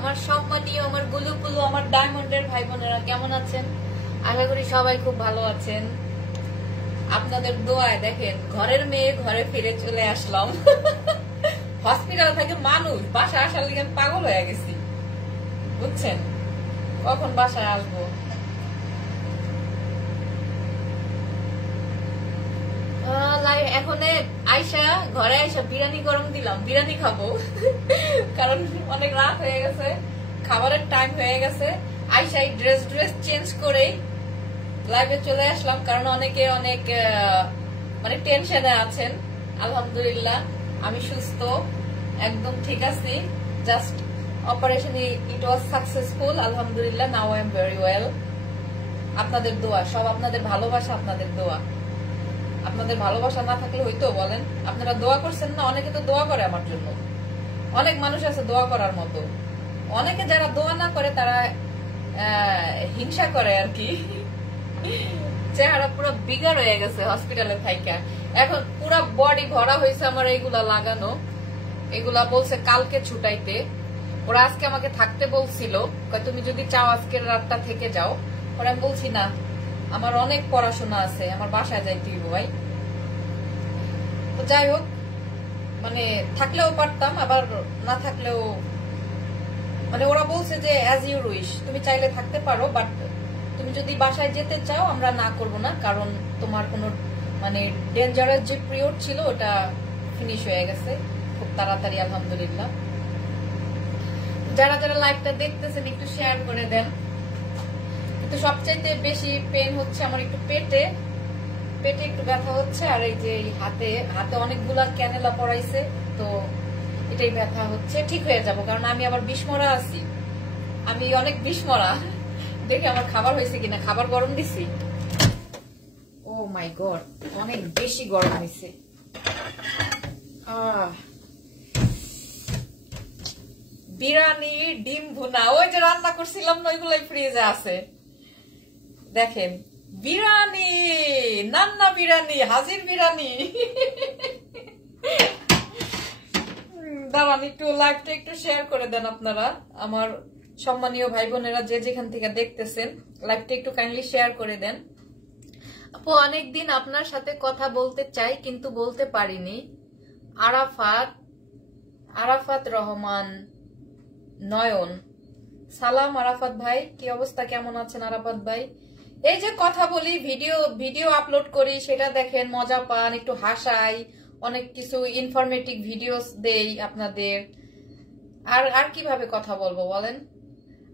আমার সম্মানীয় আমার গুলুগুলু আমার ডায়মন্ডের ভাই বোনেরা কেমন আছেন? আশা করি সবাই খুব ভালো আছেন। আপনাদের দোয়ায় দেখেন ঘরের মেয়ে ঘরে ফিরে চলে আসলাম। হসপিটাল থেকে মানুষ বাসায় আসার লিগে পাগল হয়ে গেছি, বুঝছেন? কখন বাসায় আসবো। এখন আইসা ঘরে আইসা বিরিয়ানি গরম দিলাম, বিরিয়ানি খাবো। কারণ অনেক রাত হয়ে গেছে, খাবারের টাইম হয়ে গেছে। আইসা ড্রেস চেঞ্জ করে লাইভে চলে আসলাম, কারণ অনেকে অনেক মানে টেনশনে আছেন। আলহামদুলিল্লাহ আমি সুস্থ, একদম ঠিক আছি। Just operation it was successful, আলহামদুলিল্লাহ। Now I am very well. আপনাদের দোয়া, সব আপনাদের ভালোবাসা, আপনাদের দোয়া। আপনাদের ভালোবাসা না থাকলে হইতো বলেন? আপনারা দোয়া করছেন না? অনেকে তো দোয়া করে আমার জন্য, অনেক মানুষ আছে দোয়া করার মতো। অনেকে যারা দোয়া না করে তারা হিংসা করে আর কি। চেহারা পুরো বিগার হয়ে গেছে হসপিটালে থাইকা, এখন পুরো বডি ভরা হয়েছে আমার এইগুলা লাগানো। এগুলা বলছে কালকে ছুটাইতে, ওরা আজকে আমাকে থাকতে বলছিল, তুমি যদি চাও আজকের রাতটা থেকে যাও। ওরা আমি বলছি না, আমার অনেক পড়াশোনা আছে, আমার বাসায় যাইতে হইব ভাই। তো যাই হোক, মানে থাকলেও পারতাম, আবার না থাকলেও মানে ওরা বলছে যে অ্যাজ ইউ উইশ, তুমি চাইলে থাকতে পারো, বাট তুমি যদি বাসায় যেতে চাও আমরা না করব না, কারণ তোমার কোনো মানে ডেঞ্জারাস যে পিরিয়ড ছিল ওটা ফিনিশ হয়ে গেছে খুব তাড়াতাড়ি, আলহামদুলিল্লাহ। যারা যারা লাইভটা দেখতেছেন একটু শেয়ার করে দেন। কিন্তু সবচাইতে বেশি পেন হচ্ছে আমার একটু পেটে একটু ব্যথা হচ্ছে, আর এই যে হাতে অনেকগুলা ক্যানেলা পড়াইছে, তো এটাই ব্যথা হচ্ছে। ঠিক হয়ে যাব, কারণ আমি আবার বিস্মরা আছি, আমি অনেক বিস্মরা। দেখি আমার খাবার হয়েছে কিনা, খাবার গরম দিছি। ও মাই গড, অনেক বেশি গরম হয়েছে। বিরিয়ানি, ডিম ভুনা, ওই যে রান্না করছিলাম না, ওইগুলাই ফ্রিজে আছে। দেখেন বিরিয়ানি, নান্না বিরিয়ানি, হাজির বিরিয়ানি। দাঁড়ান একটু লাইভটা একটু শেয়ার করে দেন আপনারা, আমার সম্মানীয় ভাই বোনেরা যে যেখান থেকে দেখতেছেন, লাইভটা একটু কাইন্ডলি শেয়ার করে দেন। আপু অনেকদিন আপনার সাথে কথা বলতে চাই কিন্তু বলতে পারিনি। আরাফাত রহমান নয়ন, সালাম আরাফাত ভাই, কি অবস্থা, কেমন আছেন আরাফাত ভাই? এই যে কথা বলি, ভিডিও আপলোড করি, সেটা দেখেন, মজা পান, একটু হাসাই, অনেক কিছু ইনফরমেটিভ ভিডিওস দেই আপনাদের। আর কিভাবে কথা বলবো বলেন?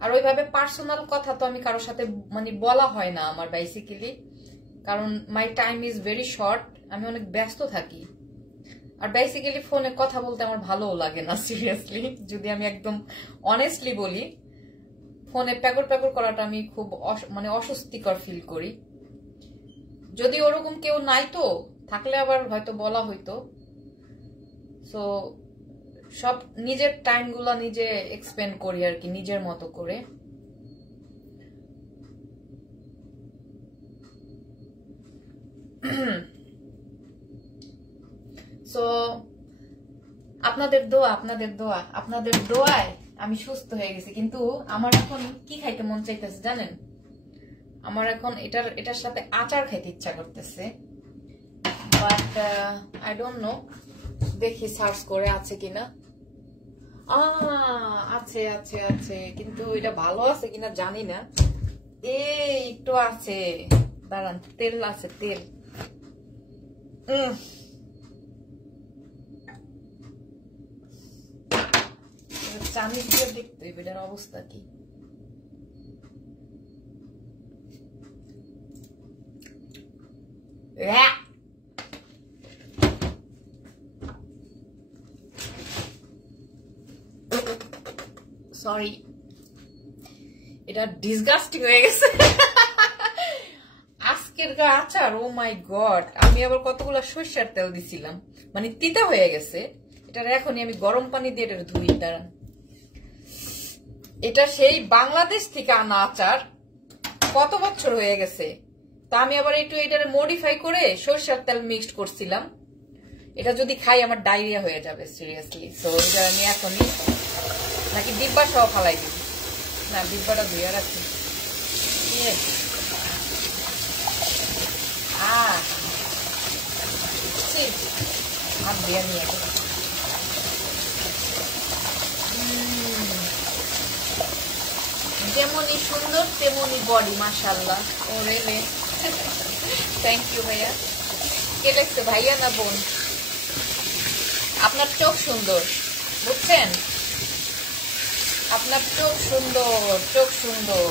আর ওইভাবে পার্সোনাল কথা তো আমি কারোর সাথে মানে বলা হয় না আমার বেসিক্যালি, কারণ my time is very short, আমি অনেক ব্যস্ত থাকি। আর বেসিক্যালি ফোনে কথা বলতে আমার ভালোও লাগে না, সিরিয়াসলি যদি আমি একদম অনেস্টলি বলি। ফোনে প্যাগর করাটা আমি খুব মানে অস্বস্তিকর ফিল করি। যদি ওরকম কেউ নাই তো থাকলে আবার হয়তো বলা হইতো। সো সব নিজের টাইমগুলো নিজে এক্সপেন্ড করি আর কি, নিজের মতো করে। সো আপনাদের দোয়ায় আমি সুস্থ হয়ে গেছি। কিন্তু আমার এখন কি খাইতে মন চাইতেছে জানেন? আমার এখন এটার সাথে আচার খাইতে ইচ্ছা করতেছে, বাট আই ডোন্ট নো, দেখি সার্চ করে আছে কিনা। আছে আছে আছে, কিন্তু এটা ভালো আছে কিনা জানি না। এই একটু আছে, দাঁড়ান, তেল আছে, তেল। চামিচ দিয়ে দেখতে হবে এটার অবস্থা কি। সরি, এটা ডিসগাস্টিং হয়ে গেছে আজকের আচার। ও মাই গড, আমি আবার কতগুলো সরিষার তেল দিছিলাম, মানে তিতা হয়ে গেছে। এটার এখনই আমি গরম পানি দিয়ে এটা ধুই। দাঁড়ান, এটা সেই বাংলাদেশ থেকে আনা আচার, কত বছর হয়ে গেছে। তা আমি আবার একটু এটার মডিফাই করে সরিষার তেল মিক্সড করছিলাম। এটা যদি খাই আমার ডায়রিয়া হয়ে যাবে সিরিয়াসলি। সো এটা আমি এখনই নাকি ডিব্বা সহ ফালাই দিব? না, ডিব্বাটা ধুয়ে রাখি। আর বিরিয়ানি যেমনই সুন্দর তেমনই বডি, মাশাআল্লাহ। ওরে রে, থ্যাংক ইউ ভাইয়া। কে লিখছে, ভাইয়া না বোন? আপনার চোখ সুন্দর, বুঝছেন? আপনার চোখ সুন্দর, চোখ সুন্দর,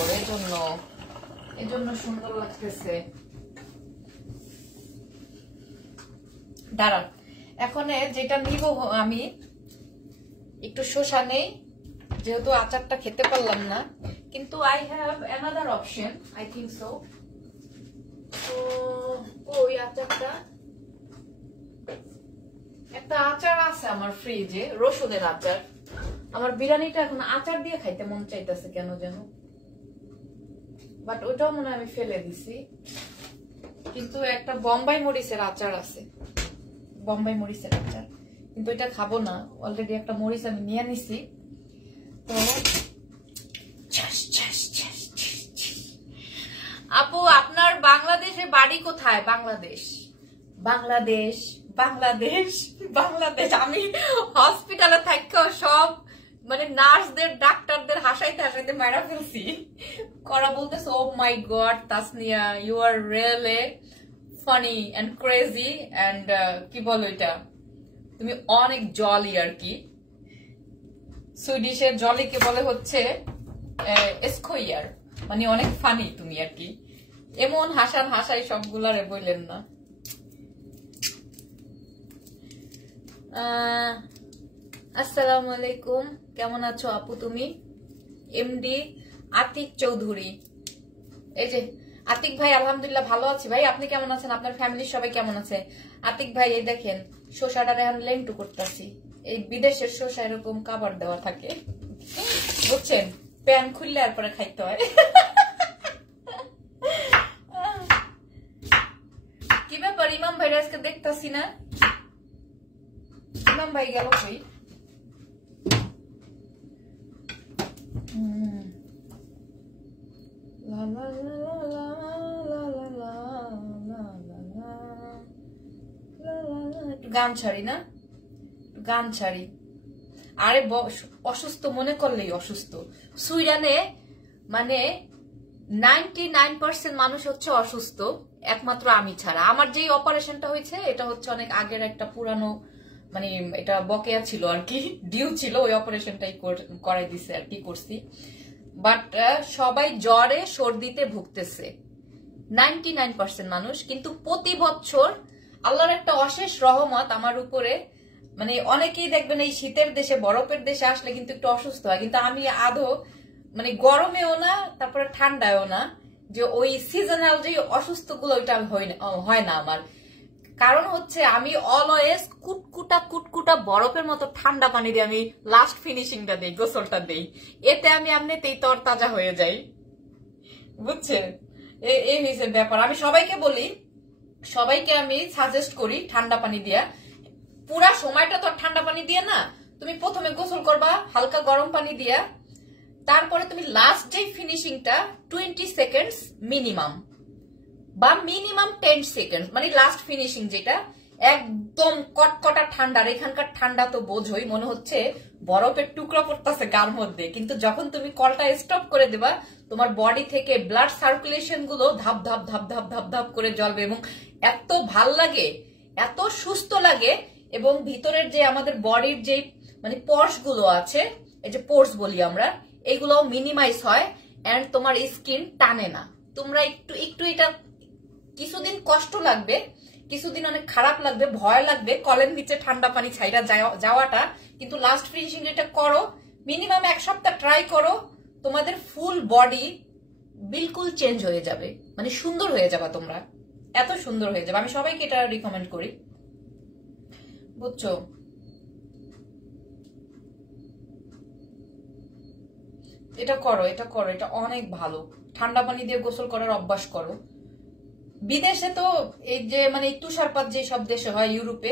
এজন্য সুন্দর লাগতেছে। দাঁড়ান, এখন যেটা নিব আমি, একটু শসা নেই, যেহেতু আচারটা খেতে পারলাম না, কিন্তু I have another option, I think so. ওই আচারটা, একটা আচার আছে আমার ফ্রিজে, রসুনের আচার। আমার বিরিয়ানিটা এখন আচার দিয়ে খাইতে মন চাইতেছে কেন যেন, বাট ওটাও মনে হয় আমি ফেলে দিছি। কিন্তু একটা বোম্বাই মরিচের আচার আছে, বোম্বাই মরিচের আচার, কিন্তু এটা খাবো না, অলরেডি একটা মরিচ আমি নিয়ে নিছি। তো আপু, আপনার বাংলাদেশে বাড়ি কোথায়? বাংলাদেশ, বাংলাদেশ, বাংলাদেশ, বাংলাদেশ। আমি হসপিটালে থাকতেও সব মানে নার্সদের, ডাক্তারদের হাসাইতে হাসাইতে মারা ফেলছি। করা বলতেছে, oh my god Tasnia, you are really funny and crazy and কি বলো এটা, তুমি অনেক জলি আর কি। সুইডিশের জলিকে বলে হচ্ছে এসকোয়ার, মানে অনেক ফানি তুমি আর কি। এমন হাসান হাসাই সবগুলারে বললেন না। আসসালামু আলাইকুম, কেমন আছো আপু তুমি? এমডি আতিক চৌধুরী, এই যে আতিক ভাই, আলহামদুলিল্লাহ ভালো আছি ভাই, আপনি কেমন আছেন? আপনার ফ্যামিলির সবাই কেমন আছে? আতিক ভাই, এই দেখেন শসাটা এখন লেন্টু করতেছি। এই বিদেশের শসা এরকম কাবার দেওয়া থাকে, বুঝছেন? প্যান খুললে আর পরে খাইতে হয়। কি ব্যাপার, ইমাম ভাই আজকে দেখতাছি না? ইমাম ভাই গেল কই? গান ছাড়ি না, গান ছাড়ি। আরে অসুস্থ মনে করলেই অসুস্থ। সুইডেনে মানে 99% মানুষ হচ্ছে অসুস্থ, একমাত্র আমি ছাড়া। আমার যেই অপারেশনটা হয়েছে এটা হচ্ছে অনেক আগের একটা পুরানো, মানে এটা বকেয়া ছিল আর কি, ডিউ ছিল, ওই অপারেশনটাই করাই দিছে আর কি, করছি। বাট সবাই জ্বরে সর্দিতে ভুগতেছে 99% মানুষ। কিন্তু প্রতি বছর আল্লাহর একটা অশেষ রহমত আমার উপরে, মানে অনেকেই দেখবেন এই শীতের দেশে, বরফের দেশে আসলে কিন্তু একটু অসুস্থ হয়, কিন্তু আমি আদৌ মানে গরমেও না, তারপরে ঠান্ডায়ও না, যে ওই সিজনাল যে অসুস্থ গুলো ওইটা হয় না আমার। কারণ হচ্ছে আমি অলওয়েজ কুটকুটা কুটকুটা বরফের মতো ঠান্ডা পানি দিয়ে আমি লাস্ট ফিনিশিংটা দেই, গোসলটা দেই, এতে আমি এমনিতেই তরতাজা হয়ে যাই, বুঝছেন? এই হয়েছে ব্যাপার। আমি সবাইকে বলি, সবাইকে আমি সাজেস্ট করি ঠান্ডা পানি দিয়া, পুরা সময়টা তো ঠান্ডা পানি দিয়ে না, তুমি প্রথমে গোসল করবা হালকা গরম পানি দিয়া, তারপরে তুমি লাস্ট যে ফিনিশিংটা 20 সেকেন্ডস মিনিমাম বা মিনিমাম 10 সেকেন্ড, মানে লাস্ট ফিনিশিং যেটা একদম কটকটা ঠান্ডা। এখানকার ঠান্ডা তো বোঝোই, মনে হচ্ছে বরফের টুকরো পড়তেছে গার মধ্যে, কিন্তু যখন তুমি কলটা স্টপ করে দেবা, তোমার বডি থেকে ব্লাড সার্কুলেশন গুলো ধাপ ধাপ ধাপ ধাপ ধাপ ধাপ করে জ্বলবে, এবং এত ভাল লাগে, এত সুস্থ লাগে, এবং ভিতরের যে আমাদের বডির যে মানে পোর্স গুলো আছে, এই যে পোর্স বলি আমরা, এগুলো মিনিমাইজ হয় এন্ড তোমার স্কিন টানে না। তোমরা একটু একটু এটা কিছুদিন কষ্ট লাগবে, কিছুদিন অনেক খারাপ লাগবে, ভয় লাগবে কলের নিচে ঠান্ডা পানি ছাইরা যাওয়াটা, কিন্তু লাস্ট ফিনিশিং এটা করো, মিনিমাম 1 সপ্তাহ ট্রাই করো, তোমাদের ফুল বডি বিলকুল চেঞ্জ হয়ে যাবে, মানে সুন্দর হয়ে যাবে, তোমরা এত সুন্দর হয়ে যাবে। আমি সবাইকে এটা রিকমেন্ড করি, বুঝছো? এটা করো, এটা করো, এটা অনেক ভালো। ঠান্ডা পানি দিয়ে গোসল করার অভ্যাস করো। বিদেশে তো এই যে মানে তুষারপাত যে সব দেশে হয়, ইউরোপে,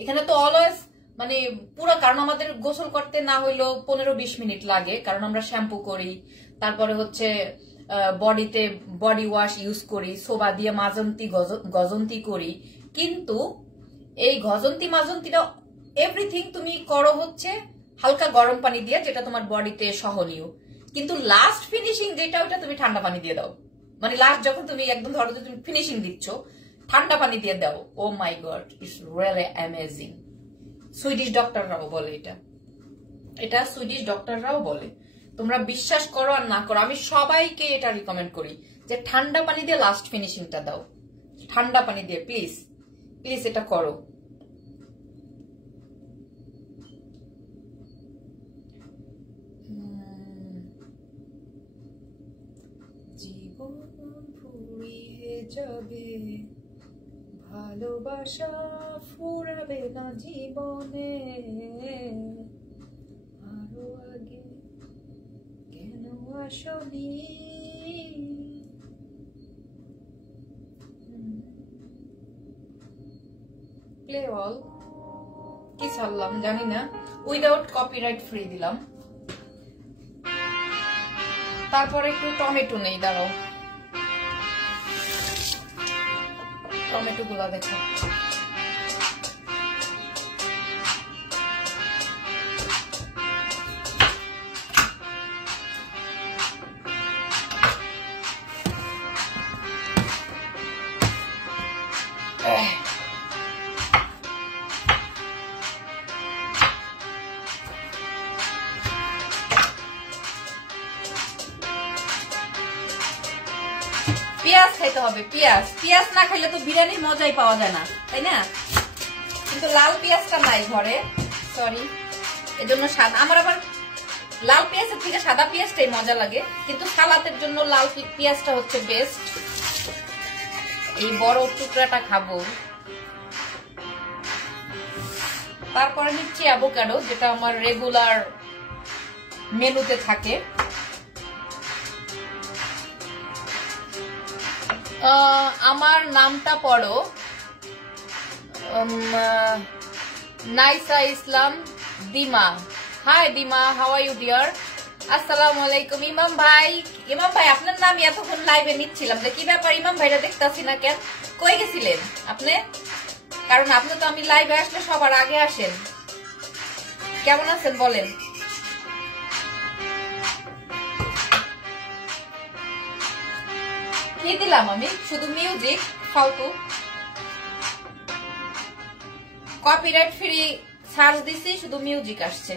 এখানে তো অলওয়েজ মানে পুরো, কারণ আমাদের গোসল করতে না হইলেও 15-20 মিনিট লাগে, কারণ আমরা শ্যাম্পু করি, তারপরে হচ্ছে বডিতে বডি ওয়াশ ইউজ করি, সোবা দিয়ে গজন্তি করি। কিন্তু এই গজন্তি মাজন্তিটা এভরিথিং তুমি করো হচ্ছে হালকা গরম পানি দিয়ে, যেটা তোমার বডিতে সহনীয়। কিন্তু লাস্ট ফিনিশিং যেটা, ওইটা তুমি ঠান্ডা পানি দিয়ে দাও। মানে লাস্ট যখন তুমি একদম ধরো যে তুমি ফিনিশিং দিচ্ছ, ঠান্ডা পানি দিয়ে দাও। Oh my god, it's really amazing. Swedish ডক্টররাও বলে এটা সুইডিশ ডক্টররাও বলে। তোমরা বিশ্বাস করো আর না করো, আমি সবাইকে এটা রিকমেন্ড করি যে ঠান্ডা পানি দিয়ে লাস্ট ফিনিশিংটা দাও। ঠান্ডা পানি দিয়ে প্লিজ প্লিজ এটা করো। জীবন ফুরিয়ে যাবে, ভালোবাসা ফুরাবে না জীবনে, আরো আগে কেন আসনি। প্লে অল কি ছাড়লাম জানি না, উইদাউট কপিরাইট ফ্রি দিলাম। তারপরে একটু টমেটো নেই, দাঁড়াও টমেটো গুলা দেখো। পেঁয়াজ খাইতে হবে, পেঁয়াজ পেঁয়াজ না খাইলে তো বিরিয়ানির মজাই পাওয়া যায় না, তাই না? কিন্তু লাল পেঁয়াজটা নাই ঘরে, সরি, এজন্য সাদা। আমার আবার লাল পেঁয়াজের থেকে সাদা পেঁয়াজটাই মজা লাগে, কিন্তু সালাতের জন্য লাল পেঁয়াজটা হচ্ছে বেস্ট। এই বড় টুকরাটা খাবো। তারপরে নিচ্ছি অ্যাভোকাডো, যেটা আমার রেগুলার মেনুতে থাকে। আমার নামটা পড়ো, Naisa Islam Dima. Hi Dima, how are you dear? আসসালামু আলাইকুম। ইমাম ভাই, ইমাম ভাই আপনার নাম এতক্ষণ লাইভে নিচ্ছিলাম, যে কি ব্যাপার ইমাম ভাইরা দেখতাছি না কেন? কই গেছিলেন আপনি? কারণ আপনি তো আমি লাইভে আসলে সবার আগে আসেন। কেমন আছেন বলেন? কি দিলাম আমি? শুধু মিউজিক ফালতু। কপিরাইট ফ্রি সার্চ দিছি, শুধু মিউজিক আসছে।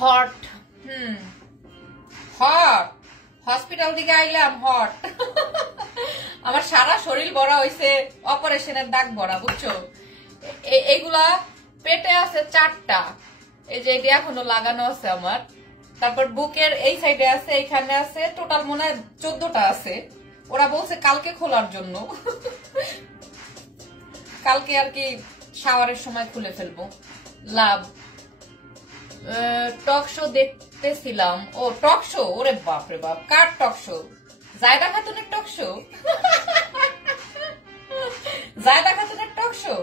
হট, হট হসপিটাল থেকে আইলাম, হট। আমার সারা শরীর ভরা হইছে অপারেশনের দাগ ভরা, বুঝছো? এগুলা পেটে আছে 4টা, এই যে এটা এখনো লাগানো আছে আমার। তারপর বুকের এই সাইডে আছে, এইখানে আছে, টোটাল মনে হয় 14টা আছে। ওরা বলছে কালকে খোলার জন্য। কালকে আর কি শাওয়ারের সময় খুলে ফেলবো। লাভ টক শো দেখতেছিলাম। ও টক শো, ওরে বাপরে বাপ, কার টক শো? জায়দা খাতুনের টক শো? জায়দা খাতুনের টক শো?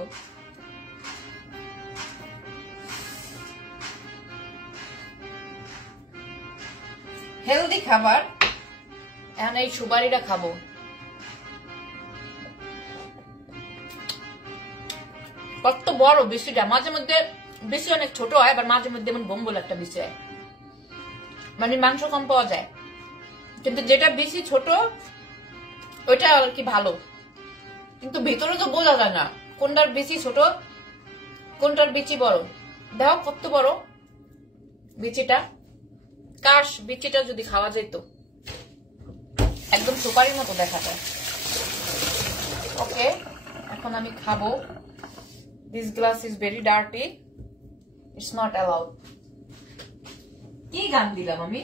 হেলদি খাবার, এখন এই সুপারিটা খাবো। কত বড় বিসিটা, মাঝে মধ্যে বেশি অনেক ছোট হয়, আবার মাঝে মধ্যে এমন বম্বল একটা বেশি হয়, মানে মাংস কম পাওয়া যায়। কিন্তু যেটা বেশি ছোট ওইটা আর কি ভালো, কিন্তু ভিতরে তো বোঝা যায় না কোনটার বেশি ছোট কোনটার বেশি বড়। দেখো কত বড় বিচিটা, কাশ বিচিটা যদি খাওয়া যেত, একদম সুপারির মতো দেখা যায়। ওকে, এখন আমি খাবো। This glass is very dirty, it's not allowed. কি গান দিলাম আমি?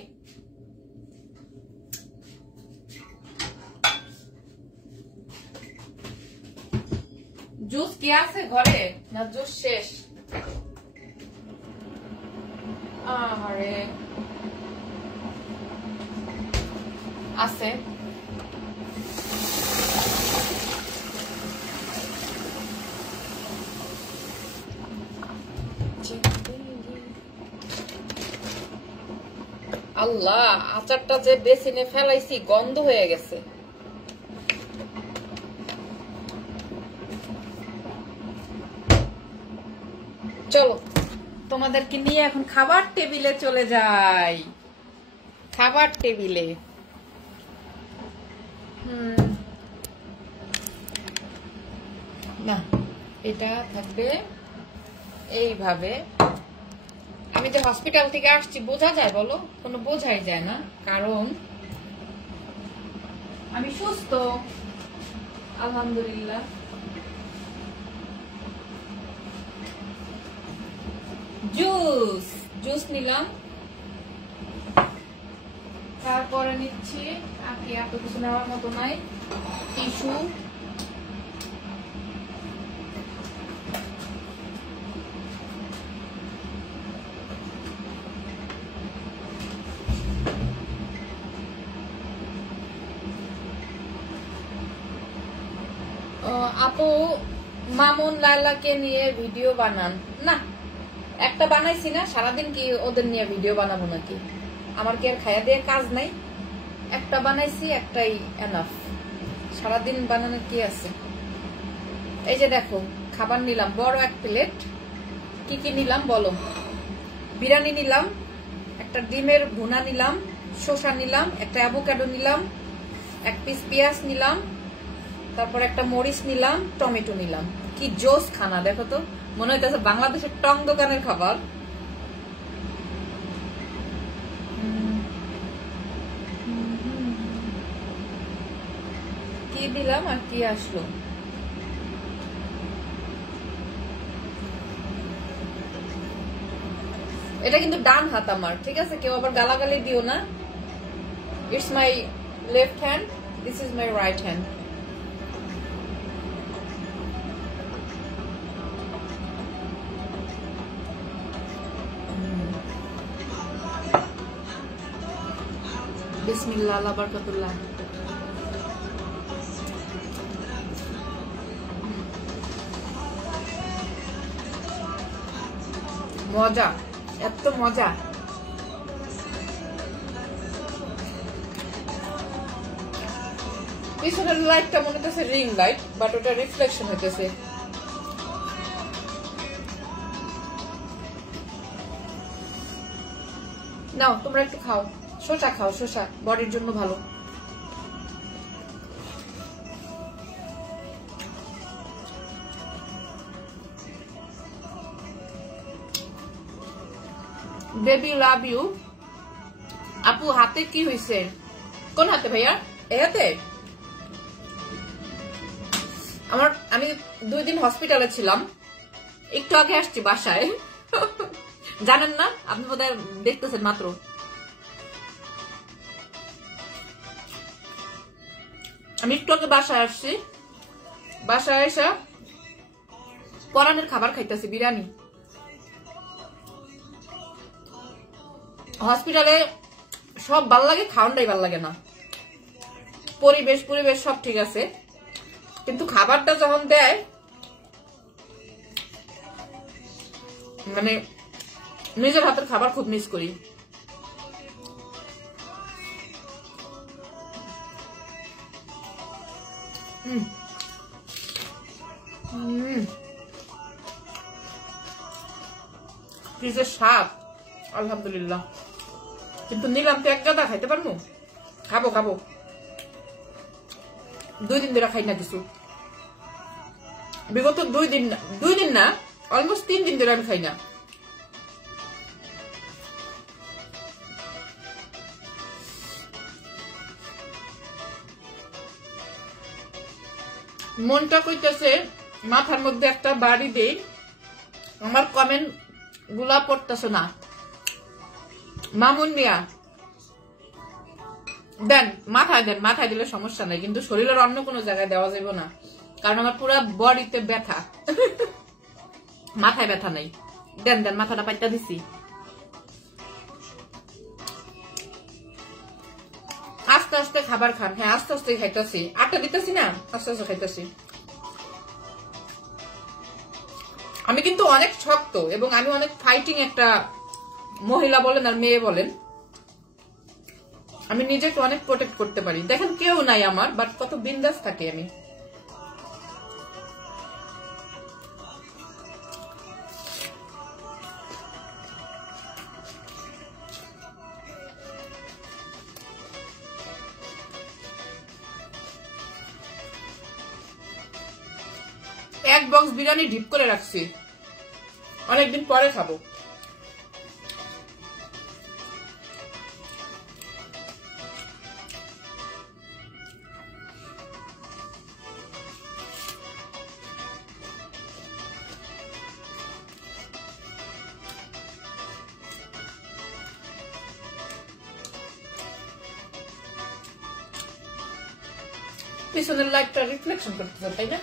জুস কি আছে ঘরে না জুস শেষ? আরে আছে আল্লাহ, আচারটা যে বেসিনে ফেলাইছি গন্ধ হয়ে গেছে। চলো তোমাদেরকে নিয়ে এখন খাবার টেবিলে চলে যাই। খাবার টেবিলে না, এটা থাকবে এইভাবে। আমি যে হসপিটাল থেকে আসছি বোঝা যায় বলো? কোনো বোঝাই যায় না, কারণ আমি সুস্থ আলহামদুলিল্লাহ। জুস জুস নিলাম, তারপরে নিচ্ছি আকি, এত কিছু নেওয়ার মতো নাই। টিস্যু, আপু মামুন লাইলাকে নিয়ে ভিডিও বানান না? একটা বানাইছি না, সারাদিন কি ওদের নিয়ে ভিডিও বানাবো নাকি? আমার কি আর খাইয়া দিয়ে কাজ নাই? একটা বানাইছি, একটাই এনাফ। সারাদিন বানানোর কি আছে? এই যে দেখো খাবার নিলাম বড় এক প্লেট। কি কি নিলাম বলো? বিরিয়ানি নিলাম, একটা ডিমের ভুনা নিলাম, শসা নিলাম, একটা অ্যাভোকাডো নিলাম, এক পিস পেঁয়াজ নিলাম, তারপর একটা মরিচ নিলাম, টমেটো নিলাম। কি জোস খানা দেখো তো, মনে হইতেছে বাংলাদেশের টং দোকানের খাবার। কি দিলাম আর কি আসলো? এটা কিন্তু ডান হাত আমার, ঠিক আছে? কেউ আবার গালাগালি দিও না। It's my left hand, this is my right hand. বিসমিল্লাহ, আল্লাহ বারাকাতুল্লাহ। মজা, এত মজা। পিছনের লাইটটা মনে হচ্ছে রিং লাইট, বাট ওটা রিফ্লেকশন হইতেছে। নাও তোমরা একটু খাও, শসা খাও, শসা বডির জন্য ভালো। Baby love you. আপু হাতে কি হয়েছে? কোন হাতে ভাইয়া? এই হাতে? আমি 2 দিন হসপিটালে ছিলাম, একটু আগে আসছি বাসায়। জানেন না আপনি, বোধহয় দেখতেছেন মাত্র। আমি একটু আগে বাসায় আসছি, বাসায় এসে পরানের খাবার খাইতেছি, বিরিয়ানি। হসপিটালে সব ভাল লাগে, খাওয়ানটাই ভাল লাগে না। পরিবেশ সব ঠিক আছে, কিন্তু খাবারটা যখন দেয় মানে নিজের হাতের খাবার খুব মিস করি। ফ্রিজের স্বাদ আলহামদুলিল্লাহ, কিন্তু নিলাম তো এক গাদা, খাইতে পারবো? খাবো 2 দিন ধরে খাই না কিছু। বিগত 2 দিন না, অলমোস্ট 3 দিন ধরে আমি খাই না। মনটা কইতেছে মাথার মধ্যে একটা বাড়ি দেই, আমার কমেন্ট গুলা পড়তেছে না। মামুন মিয়া দেন, মাথায় দেন, মাথায় দিলে সমস্যা নাই, কিন্তু শরীরের অন্য কোনো জায়গায় দেওয়া যাবে না। কারণ আমার পুরো বডিতে ব্যথা, মাথায় ব্যথা নাই। দেন দেন মাথাটা পাইটা দিছি। আস্তে আস্তে খাবার খান। হ্যাঁ আস্তে আস্তে খাইতেছি, আটটা দিতেছি না, আস্তে আস্তে খাইতেছি। আমি কিন্তু অনেক শক্ত এবং আমি অনেক ফাইটিং একটা মহিলা বলেন আর মেয়ে বলেন, আমি নিজেকে অনেক প্রোটেক্ট করতে পারি। দেখেন কেউ নাই আমার, বাট কত বিন্দাস থাকি আমি। এক বক্স বিরিয়ানি ডিপ করে রাখছি, অনেকদিন পরে খাবো। পিছনের লাইটটা রিফ্লেকশন করতেছে, তাই না?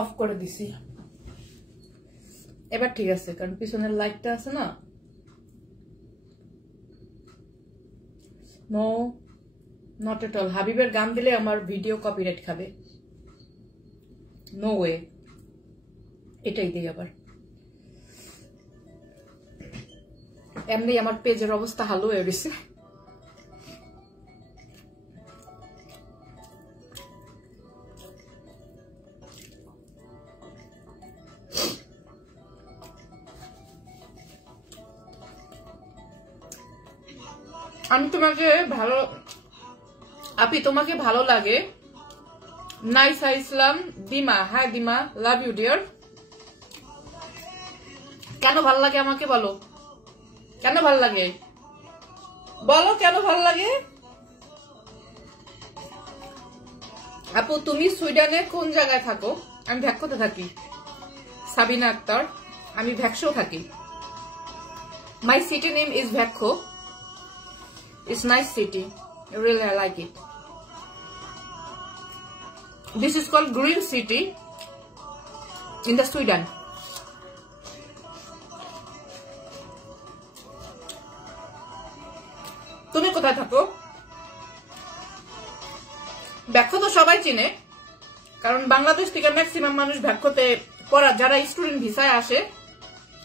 অফ করে দিছি, এবার ঠিক আছে, কারণ পিছনের লাইটটা আছে না। No not at all. হাবিবের গান দিলে আমার ভিডিও কপিরাইট খাবে, নো ওয়ে। এটাই দিই আবার। এমনি আমার পেজের অবস্থা হালো হয়ে গেছে। আমি তোমাকে ভালো, আপি তোমাকে ভালো লাগে। নাইসা Islam Dima, hi দিমা, love you dear. কেন ভালো লাগে আমাকে বলো, কেন ভালো লাগে বলো, কেন ভালো লাগে? আপু তুমি সুইডেনে কোন জায়গায় থাকো? আমি ভ্যাকোতে থাকি। সাবিনা আক্তার, আমি ভ্যাকসেও থাকি। My city name is Vaxjo. It's nice city. Really, I like it. This is called Green City in the Sweden. তুমি কোথায় থাকো? ভ্যাকো তো সবাই চিনে, কারণ বাংলাদেশ থেকে ম্যাক্সিমাম মানুষ ভ্যাকোতে পড়া, যারা স্টুডেন্ট ভিসায় আসে।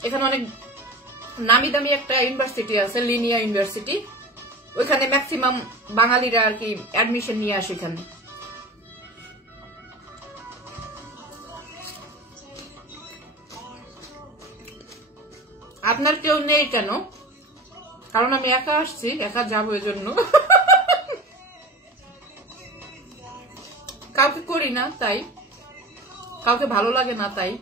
এখানে অনেক নামি দামি একটা ইউনিভার্সিটি আছে, লিনিয়া ইউনিভার্সিটি। ওইখানে ম্যাক্সিমাম বাঙালিরা আর কি অ্যাডমিশন নিয়ে আসে এখানে। আপনার কেউ নেই কেন? কারণ আমি একা আসছি, একা যাবো, এই জন্য। কাউকে করি না তাই, কাউকে ভালো লাগে না তাই।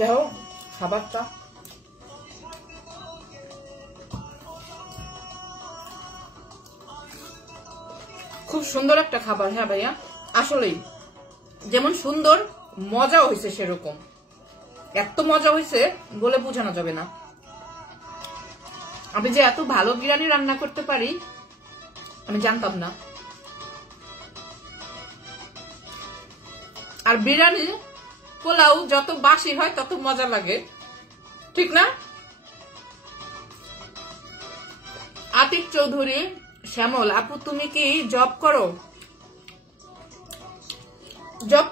দেখো খাবারটা খুব সুন্দর একটা খাবার। হ্যাঁ ভাইয়া, আসলেই যেমন সুন্দর মজা হয়েছে সেরকম। এত মজা হয়েছে বলে বোঝানো যাবে না। আমি যে এত ভালো বিরিয়ানি রান্না করতে পারি আমি জানতাম না। আর বিরিয়ানি পোলাও যত বাসি হয় তত মজা লাগে, ঠিক না? আতিক চৌধুরী, শ্যামল আপু তুমি কি জব করো? জব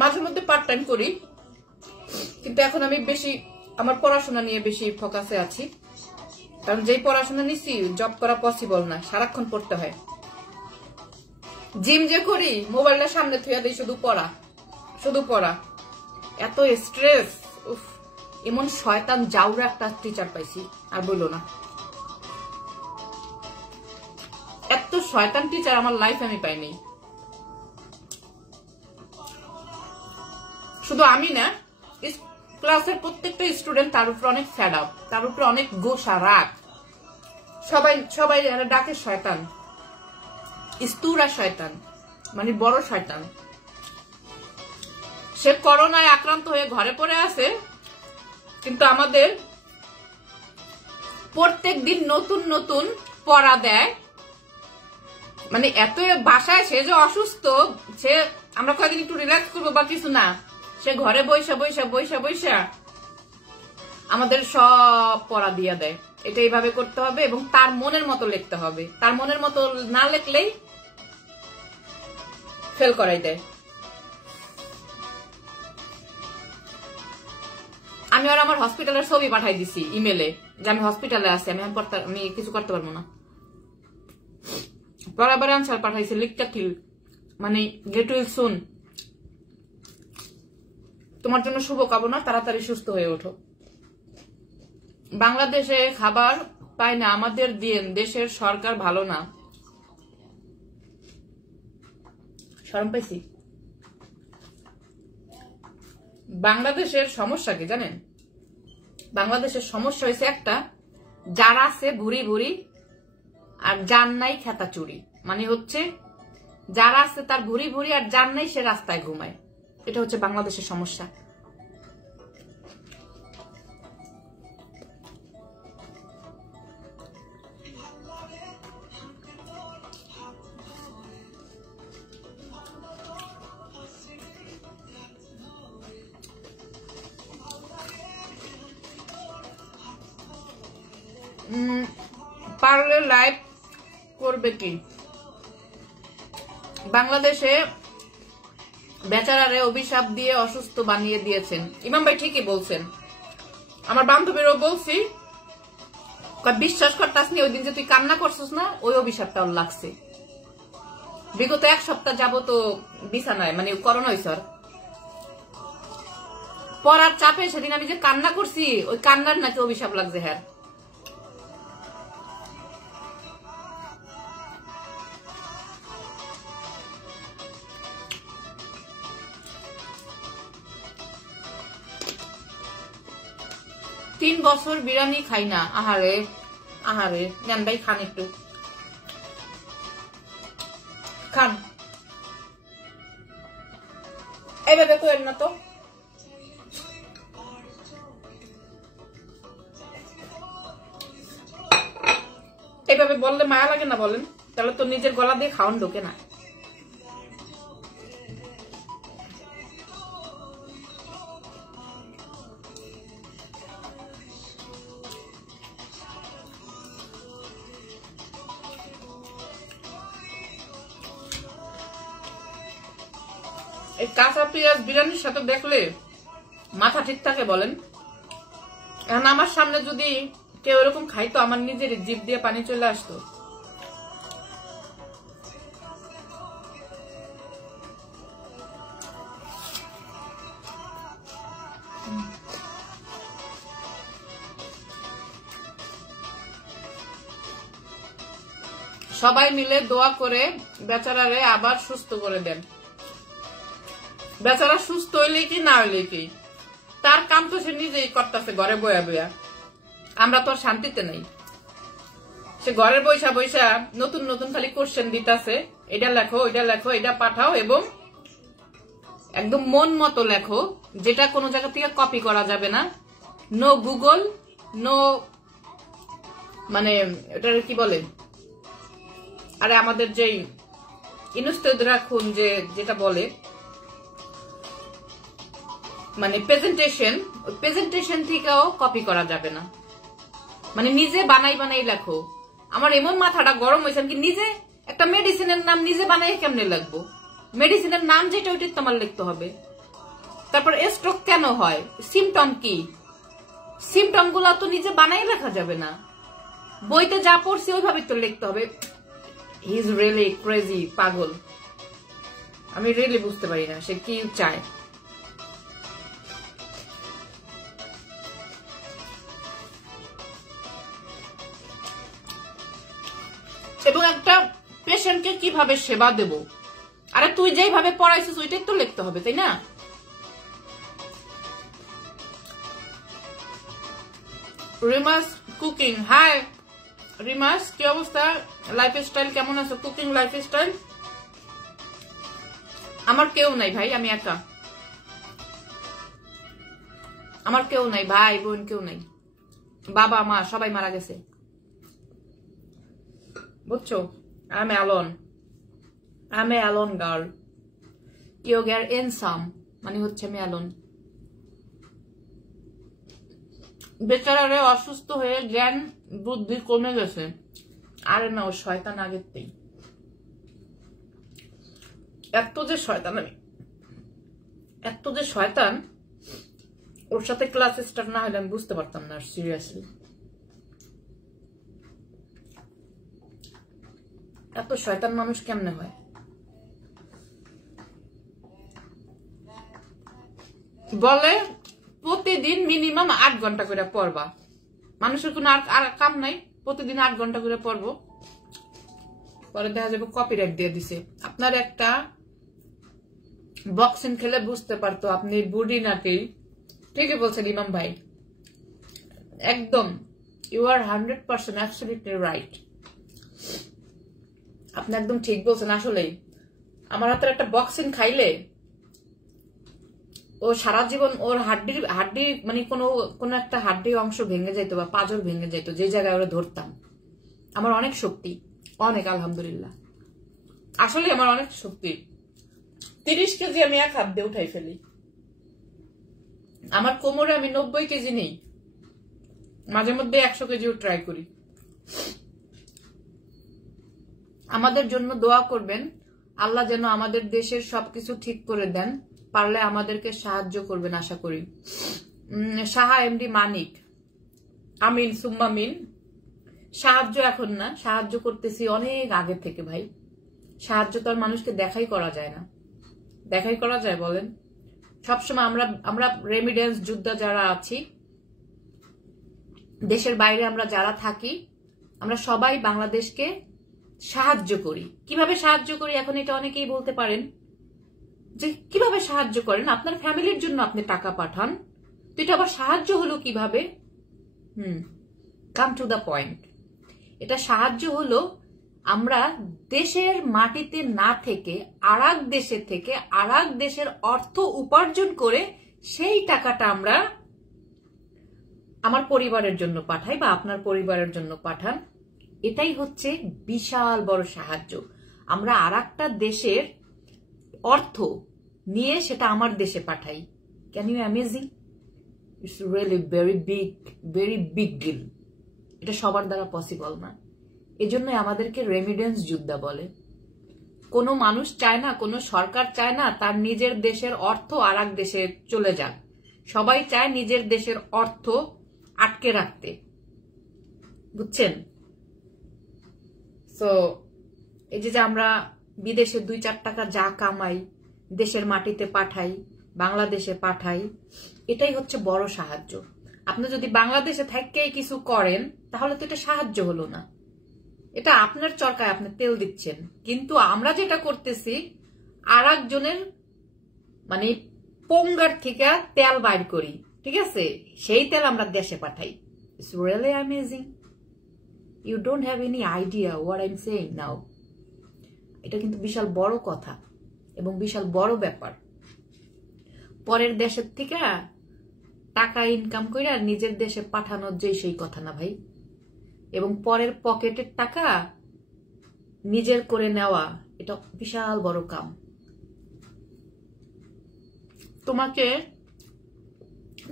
মাঝে মধ্যে পার্ট টাইম করি, কিন্তু এখন আমি বেশি আমার পড়াশোনা নিয়ে বেশি ফোকাসে আছি। কারণ যেই পড়াশোনা নিচ্ছি জব করা পসিবল না, সারাক্ষণ পড়তে হয়। জিম যে করি মোবাইলটা সামনে থুয়া দিই, শুধু পড়া শুধু পড়া। এত স্ট্রেস, উফ। এমন শয়তান জাউরা একটা টিচার পাইছি, আর বললো না। এত শয়তান টিচার আমার লাইফ আমি পাইনি। শুধু আমি না, ক্লাসের প্রত্যেকটা স্টুডেন্ট তার উপর অনেক ফেড আপ, তার উপর অনেক গোসা রাগ। সবাই সবাই ডাকে শয়তান। স্থূরা শয়তান, মানে বড় শয়তান। সে করোনায় আক্রান্ত হয়ে ঘরে পড়ে আছে, কিন্তু আমাদের প্রত্যেক দিন নতুন নতুন পড়া দেয়। মানে এত বাসায় সে যে অসুস্থ, সে আমরা কয়েকদিন একটু রিল্যাক্স করবো বা কিছু না, সে ঘরে বৈশা বৈশা বৈশা বৈশা আমাদের সব পড়া দিয়ে দেয়। এটা এইভাবে করতে হবে এবং তার মনের মতো লিখতে হবে। তার মনের মতো না লিখলেই ফেল করাই দেয়। আমি আর আমার হসপিটালের ছবি পাঠাই দিছি ইমেলে যে আমি হসপিটালে আছি, আমি কিছু করতে পারবো না। বরাবর আনসার পাঠাইছে লিখতে কিল, মানে গেট উইল সুন। তোমার জন্য শুভকামনা, তাড়াতাড়ি সুস্থ হয়ে ওঠো। বাংলাদেশে খাবার পায় না, আমাদের দেশের সরকার ভালো না। শরম পাইছি। বাংলাদেশের সমস্যা কি জানেন? বাংলাদেশের সমস্যা হয়েছে একটা, যারা আছে ভুরি ভুরি আর যার নাই খেতা চুরি। মানে হচ্ছে যারা আছে তার ভুরি ভুরি আর যার নাই সে রাস্তায় ঘুমায়। এটা হচ্ছে বাংলাদেশের সমস্যা। পারলে লাইভ করবে কি? বাংলাদেশে বেচারারে অভিশাপ দিয়ে অসুস্থ বানিয়ে দিয়েছেন। ইমাম ভাই ঠিকই বলছেন। আমার বান্ধবীরও বলছি, বিশ্বাস করতাস নি, ওই দিন যে তুই কান্না করছিস না, ওই অভিশাপটা ওর লাগছে। বিগত 1 সপ্তাহ যাবত বিছানায়, মানে করোনা হয়েছে। পড়ার চাপে সেদিন আমি যে কান্না করছি, ওই কান্নার নাকি অভিশাপ লাগছে। হ্যাঁ, তিন বছর বিরিয়ানি খাই না। আহারে আহারে, নেন ভাই খান, একটু খান। এইভাবে করেন না তো। এইভাবে বললে মায়া লাগে না বলেন? তাহলে তো নিজের গলা দিয়ে খাওয়ান ঢোকে না। এই কাঁচা পেঁয়াজ বিরিয়ানির সাথে দেখলে মাথা ঠিক থাকে বলেন? এখন আমার সামনে যদি কেউ এরকম খাইতো, আমার নিজের জিভ দিয়ে পানি চলে আসতো। সবাই মিলে দোয়া করে বেচারারে আবার সুস্থ করে দেন। বেচারা সুস্থ হইলে কি না হইলে কি, তার কাম তো সে নিজেই করতেছে ঘরে বয়া বয়া। আমরা তো আর শান্তিতে নেই। সে ঘরে বৈশা বৈশা নতুন নতুন খালি কোশ্চেন দিতেছে, এটা লেখো, ওইটা লেখো, এটা পাঠাও, এবং একদম মন মতো লেখো, যেটা কোনো জায়গা থেকে কপি করা যাবে না। নো গুগল, নো, মানে এটা কি বলে, আরে আমাদের যেই ইনস্টেদরা খুন যেটা বলে, মানে প্রেজেন্টেশন থেকেও কপি করা যাবে না। মানে নিজে বানাই বানাই লেখো। আমার এমন মাথাটা গরম হয়েছে, কি নিজে একটা মেডিসিনের নাম নিজে বানাই কেমনে লিখবো? মেডিসিনের নাম যেটা ওইটা তোমার লিখতে হবে। তারপর স্ট্রোক কেন হয়, সিমটম কি, সিমটম গুলা তো নিজে বানাই লেখা যাবে না। বইতে যা পড়ছি ওইভাবে তো লিখতে হবে। হি ইজ রিয়েলি ক্রেজি, পাগল। আমি রিয়েলি বুঝতে পারি না সে কি চায়। এবং একটা পেশেন্টকে কিভাবে সেবা দেব, আরে তুই যেভাবে পড়াইছিস ওইটাই তো লিখতে হবে, তাই না? রিমাস কুকিং, হাই রিমাস কি অবস্থা, লাইফস্টাইল কেমন আছে, কুকিং লাইফস্টাইল? আমার কেউ নাই ভাই, আমি একা, আমার কেউ নাই, ভাই বোন কেউ নাই, বাবা মা সবাই মারা গেছে, বুঝছো? আমি অ্যালোন গার্ল, ইউ গের এনসাম মানে হচ্ছে আমি অ্যালোন। বেচারারে অসুস্থ হয়ে জ্ঞান বুদ্ধি কমে গেছে। আরে না, ও শয়তান আগেরতেই, এত যে শয়তান, ওর সাথে ক্লাস স্টার্ট না হলে আমি বুঝতে পারতাম না সিরিয়াসলি। এত শয়তান মানুষ কেমনে হয়? বলে প্রতিদিন মিনিমাম 8 ঘন্টা করে পড়বা, মানুষের কোনো আর কাম নাই, প্রতিদিন 8 ঘন্টা করে পড়বো, পরে দেখা যাবে কপিরাইট দিয়ে দিছে। আপনার একটা বক্সিং খেলে বুঝতে পারতো আপনি বুড়ি নাকি। ঠিকই বলছেন ইমাম ভাই, একদম, ইউ আর 100% অ্যাবসলিউটলি রাইট, আপনি একদম ঠিক বলছেন। আসলেই আমার হাতের একটা বক্সিং খাইলে ও সারা জীবন ওর হাড্ডি মানে কোনো একটা হাড্ডি অংশ ভেঙে যেত বা পাঁজর ভেঙে যেত, যে জায়গায় ওরা ধরতাম। আমার অনেক শক্তি, অনেক, আলহামদুলিল্লাহ, আসলে আমার অনেক শক্তি। 30 কেজি আমি এক হাত দিয়ে উঠাই ফেলি। আমার কোমরে আমি 90 কেজি নেই, মাঝে মধ্যে 100 কেজিও ট্রাই করি। আমাদের জন্য দোয়া করবেন, আল্লাহ যেন আমাদের দেশের সবকিছু ঠিক করে দেন, পারলে আমাদেরকে সাহায্য করবেন আশা করি। সাহা এমডি মানিক, আমিন সুম্মা মিন। সাহায্য এখন না, সাহায্য করতেছি অনেক আগে থেকে ভাই। সাহায্য তো আর মানুষকে দেখাই করা যায় না, দেখাই করা যায় বলেন? সবসময় আমরা রেমিডেন্স যোদ্ধা যারা আছি, দেশের বাইরে আমরা যারা থাকি, আমরা সবাই বাংলাদেশকে সাহায্য করি। কিভাবে সাহায্য করি এখন এটা অনেকেই বলতে পারেন যে কিভাবে সাহায্য করেন, আপনার ফ্যামিলির জন্য আপনি টাকা পাঠান, তো এটা আবার সাহায্য হলো কিভাবে? Come to the point. এটা সাহায্য হলো আমরা দেশের মাটিতে না থেকে আরেক দেশে থেকে আরেক দেশের অর্থ উপার্জন করে সেই টাকাটা আমরা আমার পরিবারের জন্য পাঠাই বা আপনার পরিবারের জন্য পাঠান। এটাই হচ্ছে বিশাল বড় সাহায্য। আমরা আরেকটা দেশের অর্থ নিয়ে সেটা আমার দেশে পাঠাই। Can you amazing? It's really very big deal. এটা সবার দ্বারা পসিবল না, এজন্য আমাদেরকে রেমিডেন্স যোদ্ধা বলে। কোনো মানুষ চায় না, কোনো সরকার চায় না তার নিজের দেশের অর্থ আরেক দেশে চলে যাক, সবাই চায় নিজের দেশের অর্থ আটকে রাখতে, বুঝছেন? তো এই যে আমরা বিদেশে 2-4 টাকা যা কামাই দেশের মাটিতে পাঠাই, বাংলাদেশে পাঠাই, এটাই হচ্ছে বড় সাহায্য। আপনি যদি বাংলাদেশে থেকেই কিছু করেন তাহলে তো এটা সাহায্য হলো না, এটা আপনার চরকায় আপনি তেল দিচ্ছেন। কিন্তু আমরা যেটা করতেছি আরেকজনের মানে পোঙ্গার থেকে তেল বাইর করি, ঠিক আছে, সেই তেল আমরা দেশে পাঠাই। It's really amazing. You don't have any idea what I am saying now. এটা কিন্তু বিশাল বড় কথা এবং বিশাল বড় ব্যাপার। পরের দেশের থেকে টাকা ইনকাম করে নিজের দেশে পাঠানোর যে সেই কথা না ভাই, এবং পরের পকেটের টাকা নিজের করে নেওয়া, এটা বিশাল বড় কাম। তোমাকে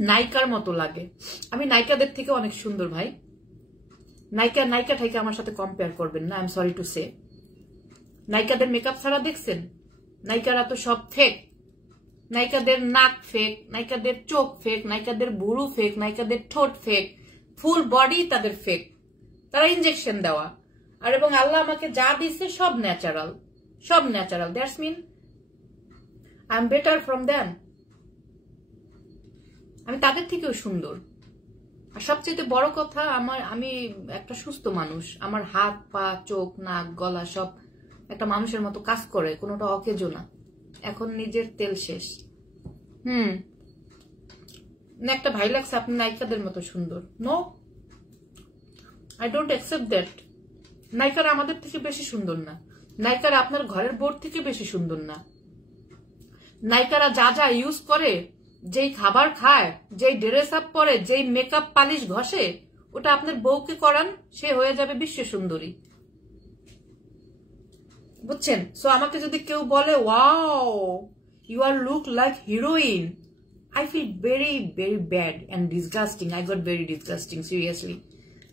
নায়িকার মতো লাগে, আমি নায়িকাদের থেকে অনেক সুন্দর ভাই। নায়িকা ঠাইকা আমার সাথে কম্পেয়ার করবেন না, I am sorry to say. নায়িকাদের মেকআপ ছাড়া দেখছেন? নায়িকারা তো সব ফেক। নায়িকাদের নাক ফেক, নায়িকাদের চোখ ফেক, নায়িকাদের ভুরু ফেক, নায়িকাদের ঠোঁট ফেক, ফুল বডি তাদের ফেক, তারা ইনজেকশন দেওয়া। আর এবং আল্লাহ আমাকে যা দিচ্ছে সব ন্যাচারাল, সব natural. That's mean I am better from them. আমি তাদের থেকেও সুন্দর। আর সবচেয়ে বড় কথা, আমি একটা সুস্থ মানুষ। আমার হাত পা চোখ নাক গলা সব একটা মানুষের মতো কাজ করে, কোনোটা অকেজো না। এখন নিজের তেল শেষ। না একটা ভাই লাগছে আপনি নায়িকাদের মতো সুন্দর। No, I don't accept that. নায়িকারা আমাদের থেকে বেশি সুন্দর না, নায়িকারা আপনার ঘরের বোর্ড থেকে বেশি সুন্দর না। নায়িকারা যা যা ইউজ করে, যেই খাবার খায়, যেই ড্রেস আপ পরে, যেই মেকআপ পালিশ ঘষে, ওটা আপনার বউকে করান, সে হয়ে যাবে বিশ্ব সুন্দরী। বুঝছেন? সো আমাকে যদি কেউ বলে wow you are look like heroine, I feel very, very bad and disgusting. I got very disgusting, seriously.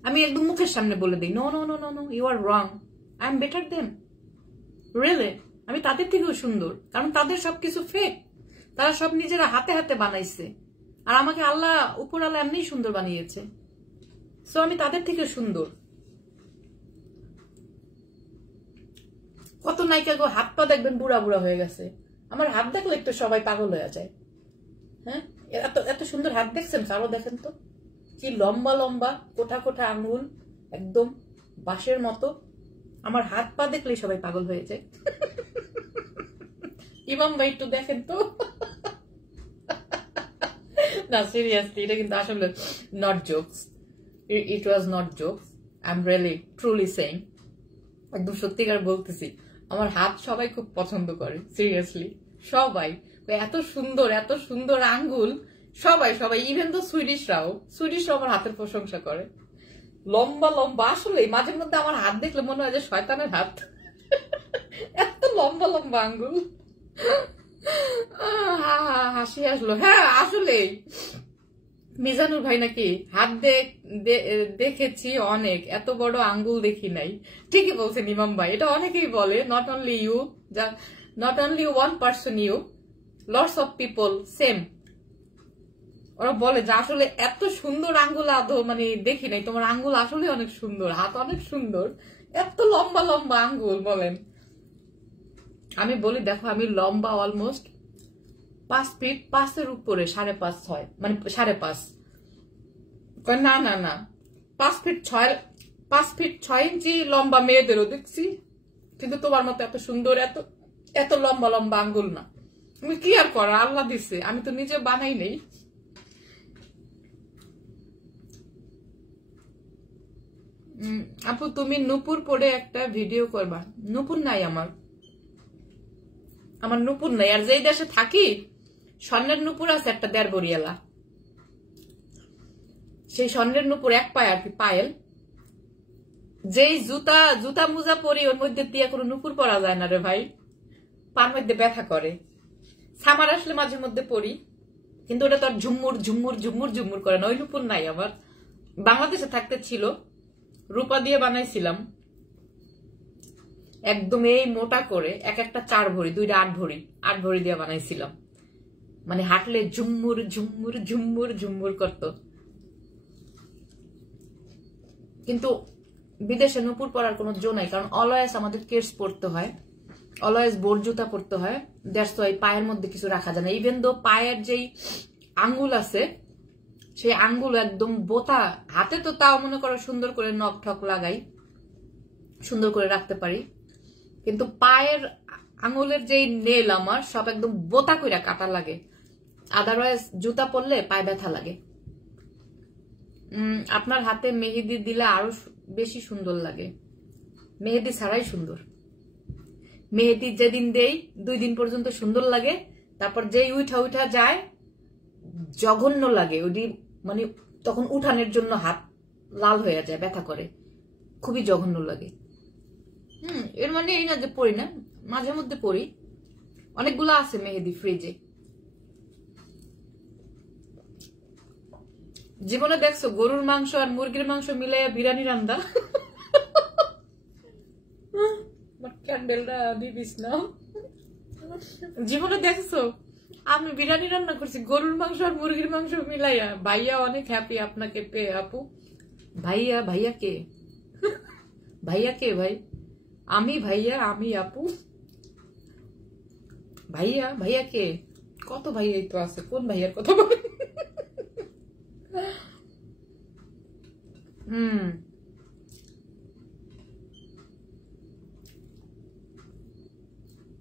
আমি একদম মুখের সামনে বলে দিই, no no no no no, you are wrong, I am better them, really. আমি তাদের থেকেও সুন্দর, কারণ তাদের সবকিছু ফেক, তারা সব নিজেরা হাতে হাতে বানাইছে, আর আমাকে আল্লাহ উপর আল্লাহ এমনি সুন্দর বানিয়েছে। সো আমি তাদের থেকে সুন্দর। কত নায়িকা গো হাত পা দেখবেন বুড়া বুড়া হয়ে গেছে, আমার হাত দেখলে একটু সবাই পাগল হয়ে যায়। হ্যাঁ, এত এত সুন্দর হাত দেখছেন কারো? দেখেন তো কি লম্বা লম্বা কোঠা কোঠা আঙুল, একদম বাঁশের মতো। আমার হাত পা দেখলেই সবাই পাগল হয়ে যায়। ইমাম ভাই একটু দেখেন তো। না সিরিয়াসলি, এটা কিন্তু আসলে not jokes, it was not jokes, I am really truly saying, একদম সত্যিকার বলতেছি। আমার হাত সবাই খুব পছন্দ করে, সিরিয়াসলি সবাই। এত সুন্দর আঙ্গুল, সবাই সবাই, ইভেন তো সুইডিশরাও আমার হাতের প্রশংসা করে। লম্বা লম্বা, আসলে মাঝে মধ্যে আমার হাত দেখলে মনে হয় যে শয়তানের হাত, এত লম্বা লম্বা আঙ্গুল। হাসি আসলো। হ্যাঁ আসলে মিজানুর ভাই নাকি হাত দেখেছি অনেক, এত বড় আঙ্গুল দেখি নাই। ঠিকই বলছেন ইমাম ভাই, এটা অনেকেই বলে, not only you, not only one person, you, lots of people same. ওরা বলে যে আসলে এত সুন্দর আঙ্গুল আদৌ মানে দেখি নাই, তোমার আঙ্গুল আসলে অনেক সুন্দর, হাত অনেক সুন্দর, এত লম্বা লম্বা আঙ্গুল বলেন। আমি বলি দেখো আমি লম্বা অলমোস্ট 5 ফিট 5 উপরে, 5.5 6, মানে 5.5, না না না 5 ফিট 6 ইঞ্চি লম্বা মেয়েদেরও দেখছি, কিন্তু তোমার মতো এত সুন্দর এত লম্বা লম্বা আঙ্গুল না। তুমি কি আর করো, আল্লাহ দিছে, আমি তো নিজে বানাই নেই। আপু তুমি নূপুর পরে একটা ভিডিও করবা। নূপুর নাই আমার নূপুর নাই। আর যেই দেশে থাকি স্বর্ণের নূপুর আছে একটা 1.5 বড়িয়ালা, সেই স্বর্ণের নূপুর এক পায় আর কি, পায়েল। যেই জুতা মুজা পরি ওর মধ্যে দিয়ে কোনো নূপুর পরা যায় না রে ভাই, পার মধ্যে ব্যথা করে। সামার আসলে মাঝে মধ্যে পরি, কিন্তু ওটা তো আর ঝুম্মুর ঝুম্মুর ঝুম্মুর ঝুম্মুর করে না, ওই নূপুর নাই আমার। বাংলাদেশে থাকতে ছিল, রূপা দিয়ে বানাইছিলাম একদম এই মোটা করে, একটা 4 ভরি, 2টা 8 ভরি দিয়ে বানাইছিলাম, মানে হাঁটলে ঝুম্মুর ঝুম্মুর ঝুম্মুর ঝুম্মুর করতো। কিন্তু বিদেশে নূপুর পরার কোনো জো নাই, কারণ অলওয়েজ আমাদের কেস পড়তে হয়, অলওয়েজ বোর জুতা পড়তে হয়, দ্যাটস ওয়াই পায়ের মধ্যে কিছু রাখা যায় না। ইভেন দো পায়ের যেই আঙ্গুল আছে সেই আঙ্গুল একদম বোতা, হাতে তো তাও মনে করো সুন্দর করে নখ ঠক লাগাই, সুন্দর করে রাখতে পারি, কিন্তু পায়ের আঙ্গুলের যেই নেল আমার সব একদম বোতা কইরা কাটা লাগে, আদারওয়াইজ জুতা পরলে পায়ে ব্যথা লাগে। আপনার হাতে মেহেদি দিলে আরো বেশি সুন্দর লাগে। মেহেদি ছাড়াই সুন্দর, মেহেদি যেদিন দেই 2 দিন পর্যন্ত সুন্দর লাগে, তারপর যেই উঠা যায় জঘন্য লাগে, ওটি মানে তখন উঠানের জন্য হাত লাল হয়ে যায়, ব্যথা করে, খুবই জঘন্য লাগে। এর মানে এই না যে পড়ি না, মাঝে মধ্যে পড়ি, অনেকগুলো আছে মেহেদি ফ্রিজে। জীবনে দেখছো গরুর মাংস আর মুরগির মাংস মিলাইয়া বিরিয়ানি রান্দা? জীবনে দেখছো আমি বিরিয়ানি রান্না করছি গরুর মাংস আর মুরগির মাংস মিলাইয়া? ভাইয়া অনেক হ্যাপি আপনাকে পেয়ে। আপু ভাইয়া কে? ভাইয়া কে ভাই? আমি ভাইয়া, আমি আপু। ভাইয়া কে? কত ভাইয়াই তো আছে, কোন ভাইয়ার কথা বলেন?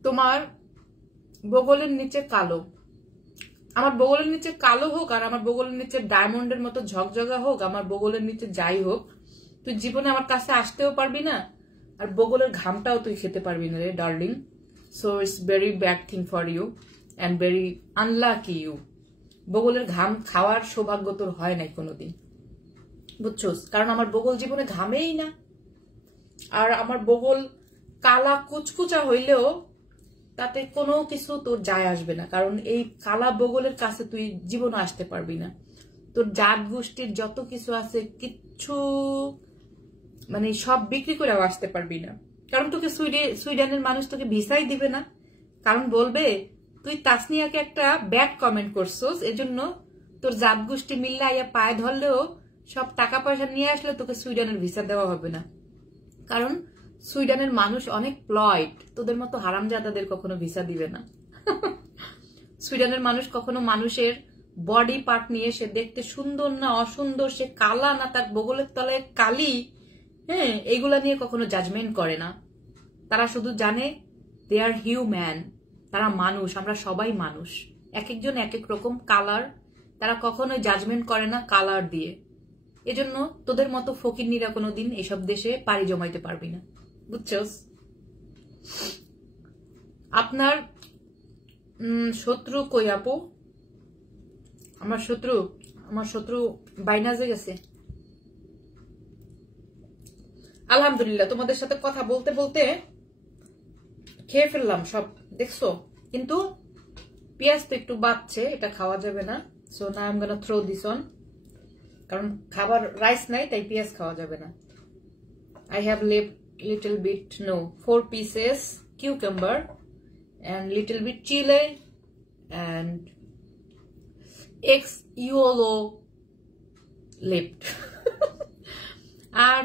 তোমার বগলের নিচে কালো, আমার বগলের নিচে কালো হোক আর আমার বগলের নিচে ডায়মন্ডের মতো ঝকঝকা হোক, আমার বগলের নিচে যাই হোক, তুই জীবনে আমার কাছে আসতেও পারবি না, আর বগলের ঘামটাও তুই খেতে পারবি না রে darling. So it's very bad thing for you and very unlucky you. বগলের ঘাম খাওয়ার সৌভাগ্য তোর হয় নাই কোনোদিন, বুঝছোস? কারণ আমার বগল জীবনে ঘামেই না। আর আমার বগল কালা কুচকুচা হইলেও তাতে কোনো কিছু তোর যায় আসবে না, কারণ এই কালা বগলের কাছে তুই জীবনে আসতে পারবি না। তোর জাত গোষ্ঠীর যত কিছু আছে কিচ্ছু মানে সব বিক্রি করে আসতে পারবি না, কারণ তোকে সুইডেনের মানুষ তোকে ভিসাই দিবে না। কারণ বলবে তুই তাসনিয়াকে একটা ব্যাড কমেন্ট করছোস, এজন্য তোর জাত গোষ্ঠী মিললে আইয়া পায়ে ধরলেও সব টাকা পয়সা নিয়ে আসলে তোকে সুইডেনের ভিসা দেওয়া হবে না। কারণ সুইডেনের মানুষ অনেক প্লয়েড, তোদের মতো হারামজাদাদের কখনো ভিসা দিবে না। সুইডেনের মানুষ কখনো মানুষের বডি পার্ট নিয়ে সে দেখতে সুন্দর না অসুন্দর, সে কালা না তার বগলের তলায় কালি, হ্যাঁ, এগুলা নিয়ে কখনো জাজমেন্ট করে না। তারা শুধু জানে দে আর হিউম্যান, তারা মানুষ, আমরা সবাই মানুষ, এক একজন এক এক রকম কালার। তারা কখনোই জাজমেন্ট করে না কালার দিয়ে। এজন্য তোদের মতো ফকিন্নিরা কোনোদিন এসব দেশে পাড়ি জমাইতে পারবি না, বুঝছস? আপনার শত্রু কই আপু? আমার শত্রু বাইনাজে গেছে। আলহামদুলিল্লাহ, তোমাদের সাথে কথা বলতে বলতে খেয়ে ফেললাম সব, দেখছো? কিন্তু পেঁয়াজ তো একটু বাড়ছে, এটা খাওয়া যাবে না। So now I am gonna throw this on, কারণ খাবার রাইস নাই, তাই পেঁয়াজ খাওয়া যাবে না। I have left little bit 4 pieces cucumber and little bit chili and eggs yellow left. আর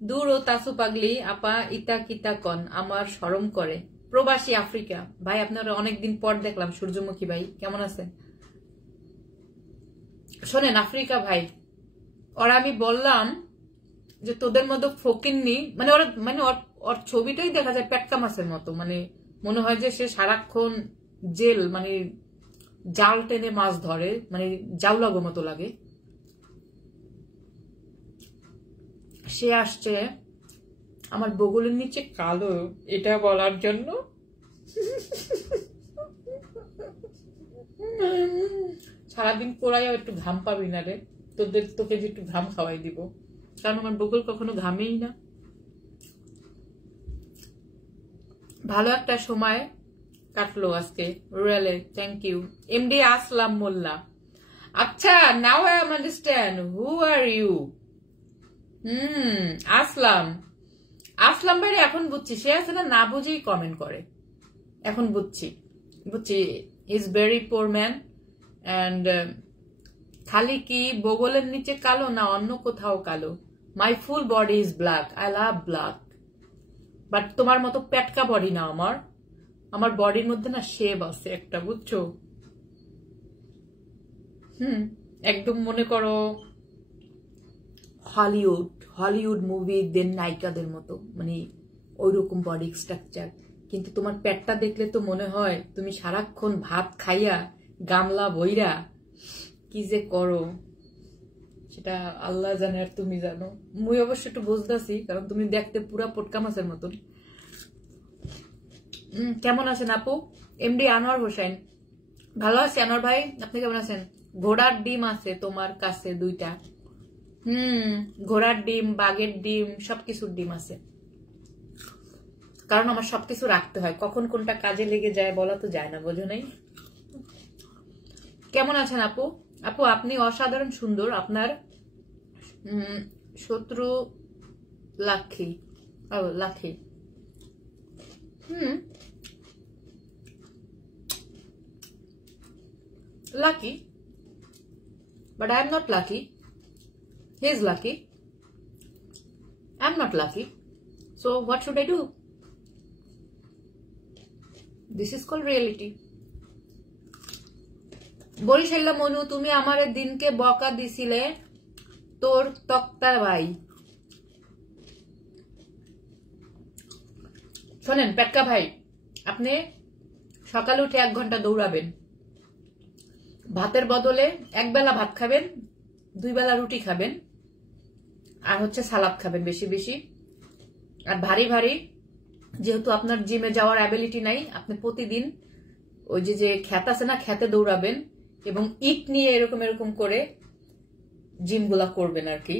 দূর তাসু পাগলি আপা ইতা কিতা কন, আমার শরম করে। প্রবাসী আফ্রিকা ভাই, আপনারা অনেকদিন পর দেখলাম। সূর্যমুখী ভাই কেমন আছেন? শোনেন আফ্রিকা ভাই, ওরা আমি বললাম যে তোদের মতো ফকিন্নি, মানে ওরা মানে ওর ছবিটাই দেখা যায় পেটকা মাছের মতো, মানে মনে হয় যে সে সারাক্ষণ জেল মানে জাল টেনে মাছ ধরে, মানে জাউলাগো মতো লাগে। সে আসছে আমার বগলের নিচে কালো এটা বলার জন্য। সারাদিন পোড়াইও একটু ঘাম পাবি না রে, তোকে যে একটু ঘাম খাওয়াই দিব, কারণ আমার বগল কখনো ঘামেই না। ভালো একটা সময় কাটলো আজকে রুরালে, thank you MD Aslam Mollah. আচ্ছা, now I understand who are you. Aslam ভাই, এখন বুঝছি। সে আছে না বুঝেই কমেন্ট করে, এখন বুঝছি। Is very poor man and খালি কি বগলের নিচে কালো না অন্য কোথাও কালো? My full body is black, I love black, but তোমার মতো পেটকা বডি না আমার বডির মধ্যে না শেভ আছে একটা, বুঝছো? একদম মনে করো হলিউড মুভিদের নায়িকাদের মতো, মানে ওইরকম বডি স্ট্রাকচার। কিন্তু তোমার পেটটা দেখলে তো মনে হয় তুমি সারাক্ষণ ভাত খাইয়া গামলা বইরা কি যে করো, সেটা আল্লাহ জানে আর তুমি জানো। মুই অবশ্য একটু বুঝতেছি, কারণ তুমি দেখতে পুরা পটকা মাছের মতন। কেমন আছেন আপু? এমডি আনোয়ার হোসেন, ভালো আছি আনোয়ার ভাই, আপনি কেমন আছেন? ঘোড়ার ডিম আছে তোমার কাছে 2টা? ঘোড়ার ডিম, বাঘের ডিম, সবকিছুর ডিম আছে, কারণ আমার সবকিছু রাখতে হয়, কখন কোনটা কাজে লেগে যায় বলা তো যায় না, বোঝো নাই? কেমন আছেন আপু? আপু আপনি অসাধারণ সুন্দর। আপনার শত্রু লাখি লাখি lucky, but I am not lucky. He is lucky. I am not lucky. So what should I do? This is called reality. বরিশাল্লা Manu, তুমি আমার দিনকে বকা দিছিলে তোর তক্তা ভাই। শোনেন পেটকা ভাই, আপনি সকালে উঠে 1 ঘন্টা দৌড়াবেন, ভাতের বদলে 1 বেলা ভাত খাবেন, 2 বেলা রুটি খাবেন, আর হচ্ছে সালাদ খাবেন বেশি বেশি। আর ভারী ভারী, যেহেতু আপনার জিমে যাওয়ার অ্যাবিলিটি নাই, আপনি প্রতিদিন ওই যে খ্যাত আছে না, খ্যাতে দৌড়াবেন এবং ইট নিয়ে এরকম এরকম করে জিমগুলা করবেন আর কি।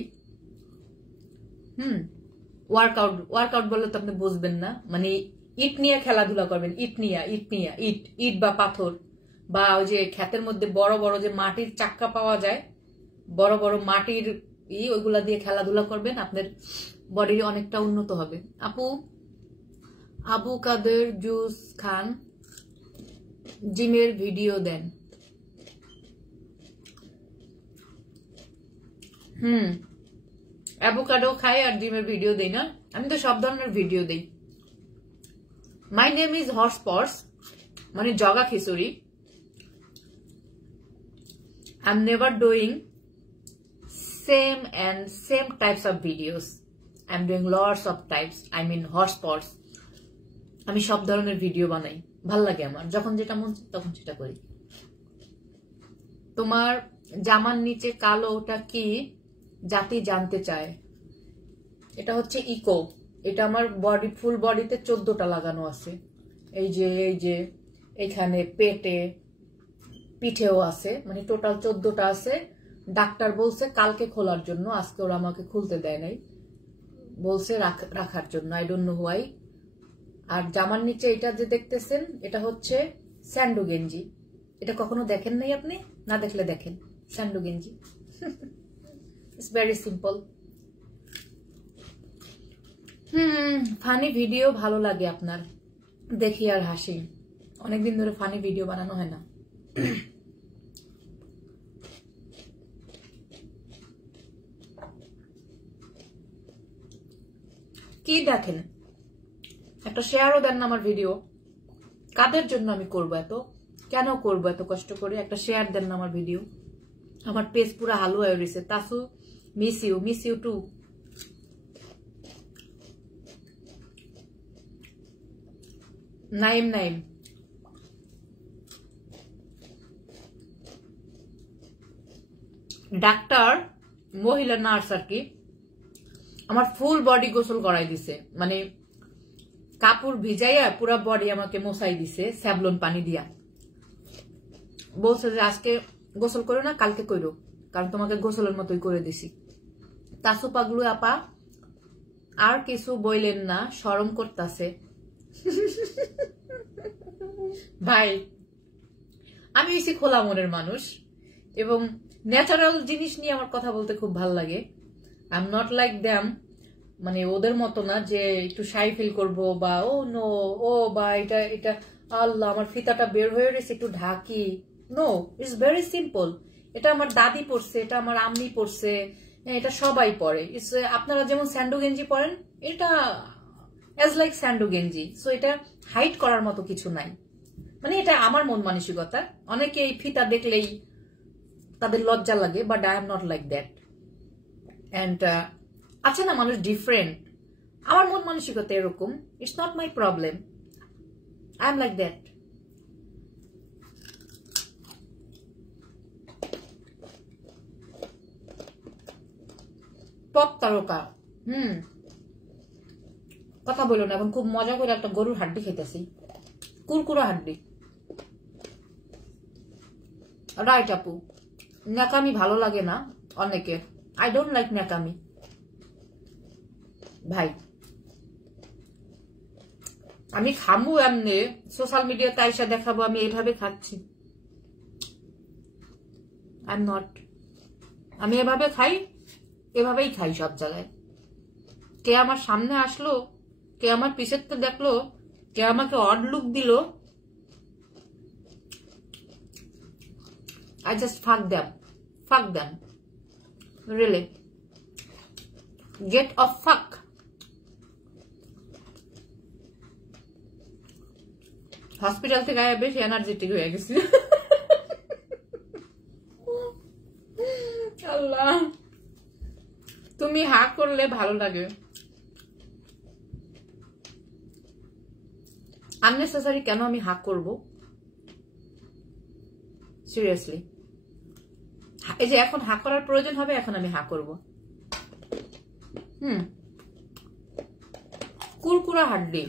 ওয়ার্কআউট বললে তো আপনি বুঝবেন না, মানে ইট নিয়ে খেলাধুলা করবেন, ইট বা পাথর, বা ওই যে ক্ষেতের মধ্যে বড় বড় যে মাটির চাক্কা পাওয়া যায়, বড় বড় মাটির ওইগুলা দিয়ে খেলাধুলা করবেন, আপনার বডি অনেকটা উন্নত হবে। আবু কাদের জুস খান জিমের ভিডিও দেন। অ্যাভোকাডো খাই আর জিমের ভিডিও দেই না, আমি তো সব ধরনের ভিডিও দেই। My name is horse purse, মানে জগা খিচুড়ি। I am never doing same types of videos. I'm doing lots of types. I mean horse pors. আমি সব ধরনের ভিডিও বানাই, ভাল লাগে আমার, যখন যেটা মন চায় তখন সেটা করি। তোমার জামার নিচে কালো ওটা কি জাতি জানতে চায়? এটা হচ্ছে ইকো। এটা আমার বডি, ফুল বডিতে 14টা লাগানো আছে। এই যে এইখানে পেটে, পিঠেও আছে, মানে টোটাল 14টা আছে। ডাক্তার বলছে কালকে খোলার জন্য, আজকে ওরা আমাকে খুলতে দেয় নাই, বলছে রাখার জন্য, আই ডোন্ট নো হোয়াই। আর জামার নিচে এটা যে দেখতেছেন, এটা হচ্ছে স্যান্ডো গেঞ্জি। এটা কখনো দেখেন নাই আপনি? না দেখলে দেখেন, স্যান্ডো গেঞ্জি। It's very simple. Funny video ভালো লাগে আপনার? দেখি আর হাসি, অনেকদিন ধরে ফানি ভিডিও বানানো হয় না। কি দেখেন? একটা শেয়ারও দেন না আমার ভিডিও। কাদের জন্য আমি করবো এত, কেন করবো এত কষ্ট করে? একটা শেয়ার দেন না আমার ভিডিও। আমার পেজ পুরো হালুয়া হয়ে রয়েছে। Tasu miss you too. Naim ডাক্তার, মহিলা নার্স আর কি, আমার ফুল বডি গোসল করাই দিছে, মানে কাপড় ভিজাইয়া পুরা বডি আমাকে মোছাই দিছে স্যাভলন পানি দিয়া। বলছে যে আজকে গোসল করো না, কালকে করো, কারণ তোমাকে গোসলের মতোই করে দিছি। তাসু পাগলু আপা, আর কিছু বইলেন না, শরম করতাছে। ভাই, আমি হইছি খোলা মনের মানুষ এবং ন্যাচারাল জিনিস নিয়ে আমার কথা বলতে খুব ভাল লাগে। I am not like them, মানে ওদের মতো না যে একটু শাই ফিল করবো, বা ও নো, ও বা এটা আল্লাহ আমার ফিতাটা বের হয়ে রয়েছে একটু ঢাকি। No, it's very simple. এটা আমার দাদি পড়ছে, এটা আমার আম্মি পড়ছে, এটা সবাই পড়ে। আপনারা যেমন স্যান্ডো গেঞ্জি পরেন, এটা অ্যাজ লাইক স্যান্ডো গেঞ্জি। সো এটা হাইড করার মতো কিছু নাই, মানে এটা আমার মন মানসিকতা। অনেকে এই ফিতা দেখলেই তাদের লজ্জা লাগে, but I am not like that. And আচ্ছা না, মানুষ ডিফারেন্ট, আমার মন মানসিকতা এরকম। It's not my problem, I am like that. Pop তারকা, কথা বলো না, এখন খুব মজা করে একটা গরুর হাড্ডি খেতেছি, কুরকুরা হাড্ডি। রাইট আপু, ন্যাকামি ভালো লাগে না অনেকের। আই ডোন্ট লাইক ন্যাকামি। ভাই, আমি খামু এমনি, সোশ্যাল মিডিয়াতে আইসা দেখাবো আমি এইভাবে খাচ্ছি? I am not. আমি এভাবে খাই, এভাবেই খাই সব জায়গায়। কে আমার সামনে আসলো, কে আমার পিছের তো দেখলো, কে আমাকে অড লুক দিল, I just fuck them, really, get off fuck. Hospital থেকে আয়া বেশি এনার্জেটিক হয়ে গেছি। আল্লাহ, তুমি হা করলে ভালো লাগে। আননেসেসারি কেন আমি হা করব? সিরিয়াসলি, এই যে এখন হা করার প্রয়োজন হবে, এখন আমি হা করব। কুরকুরা হাড্ডি,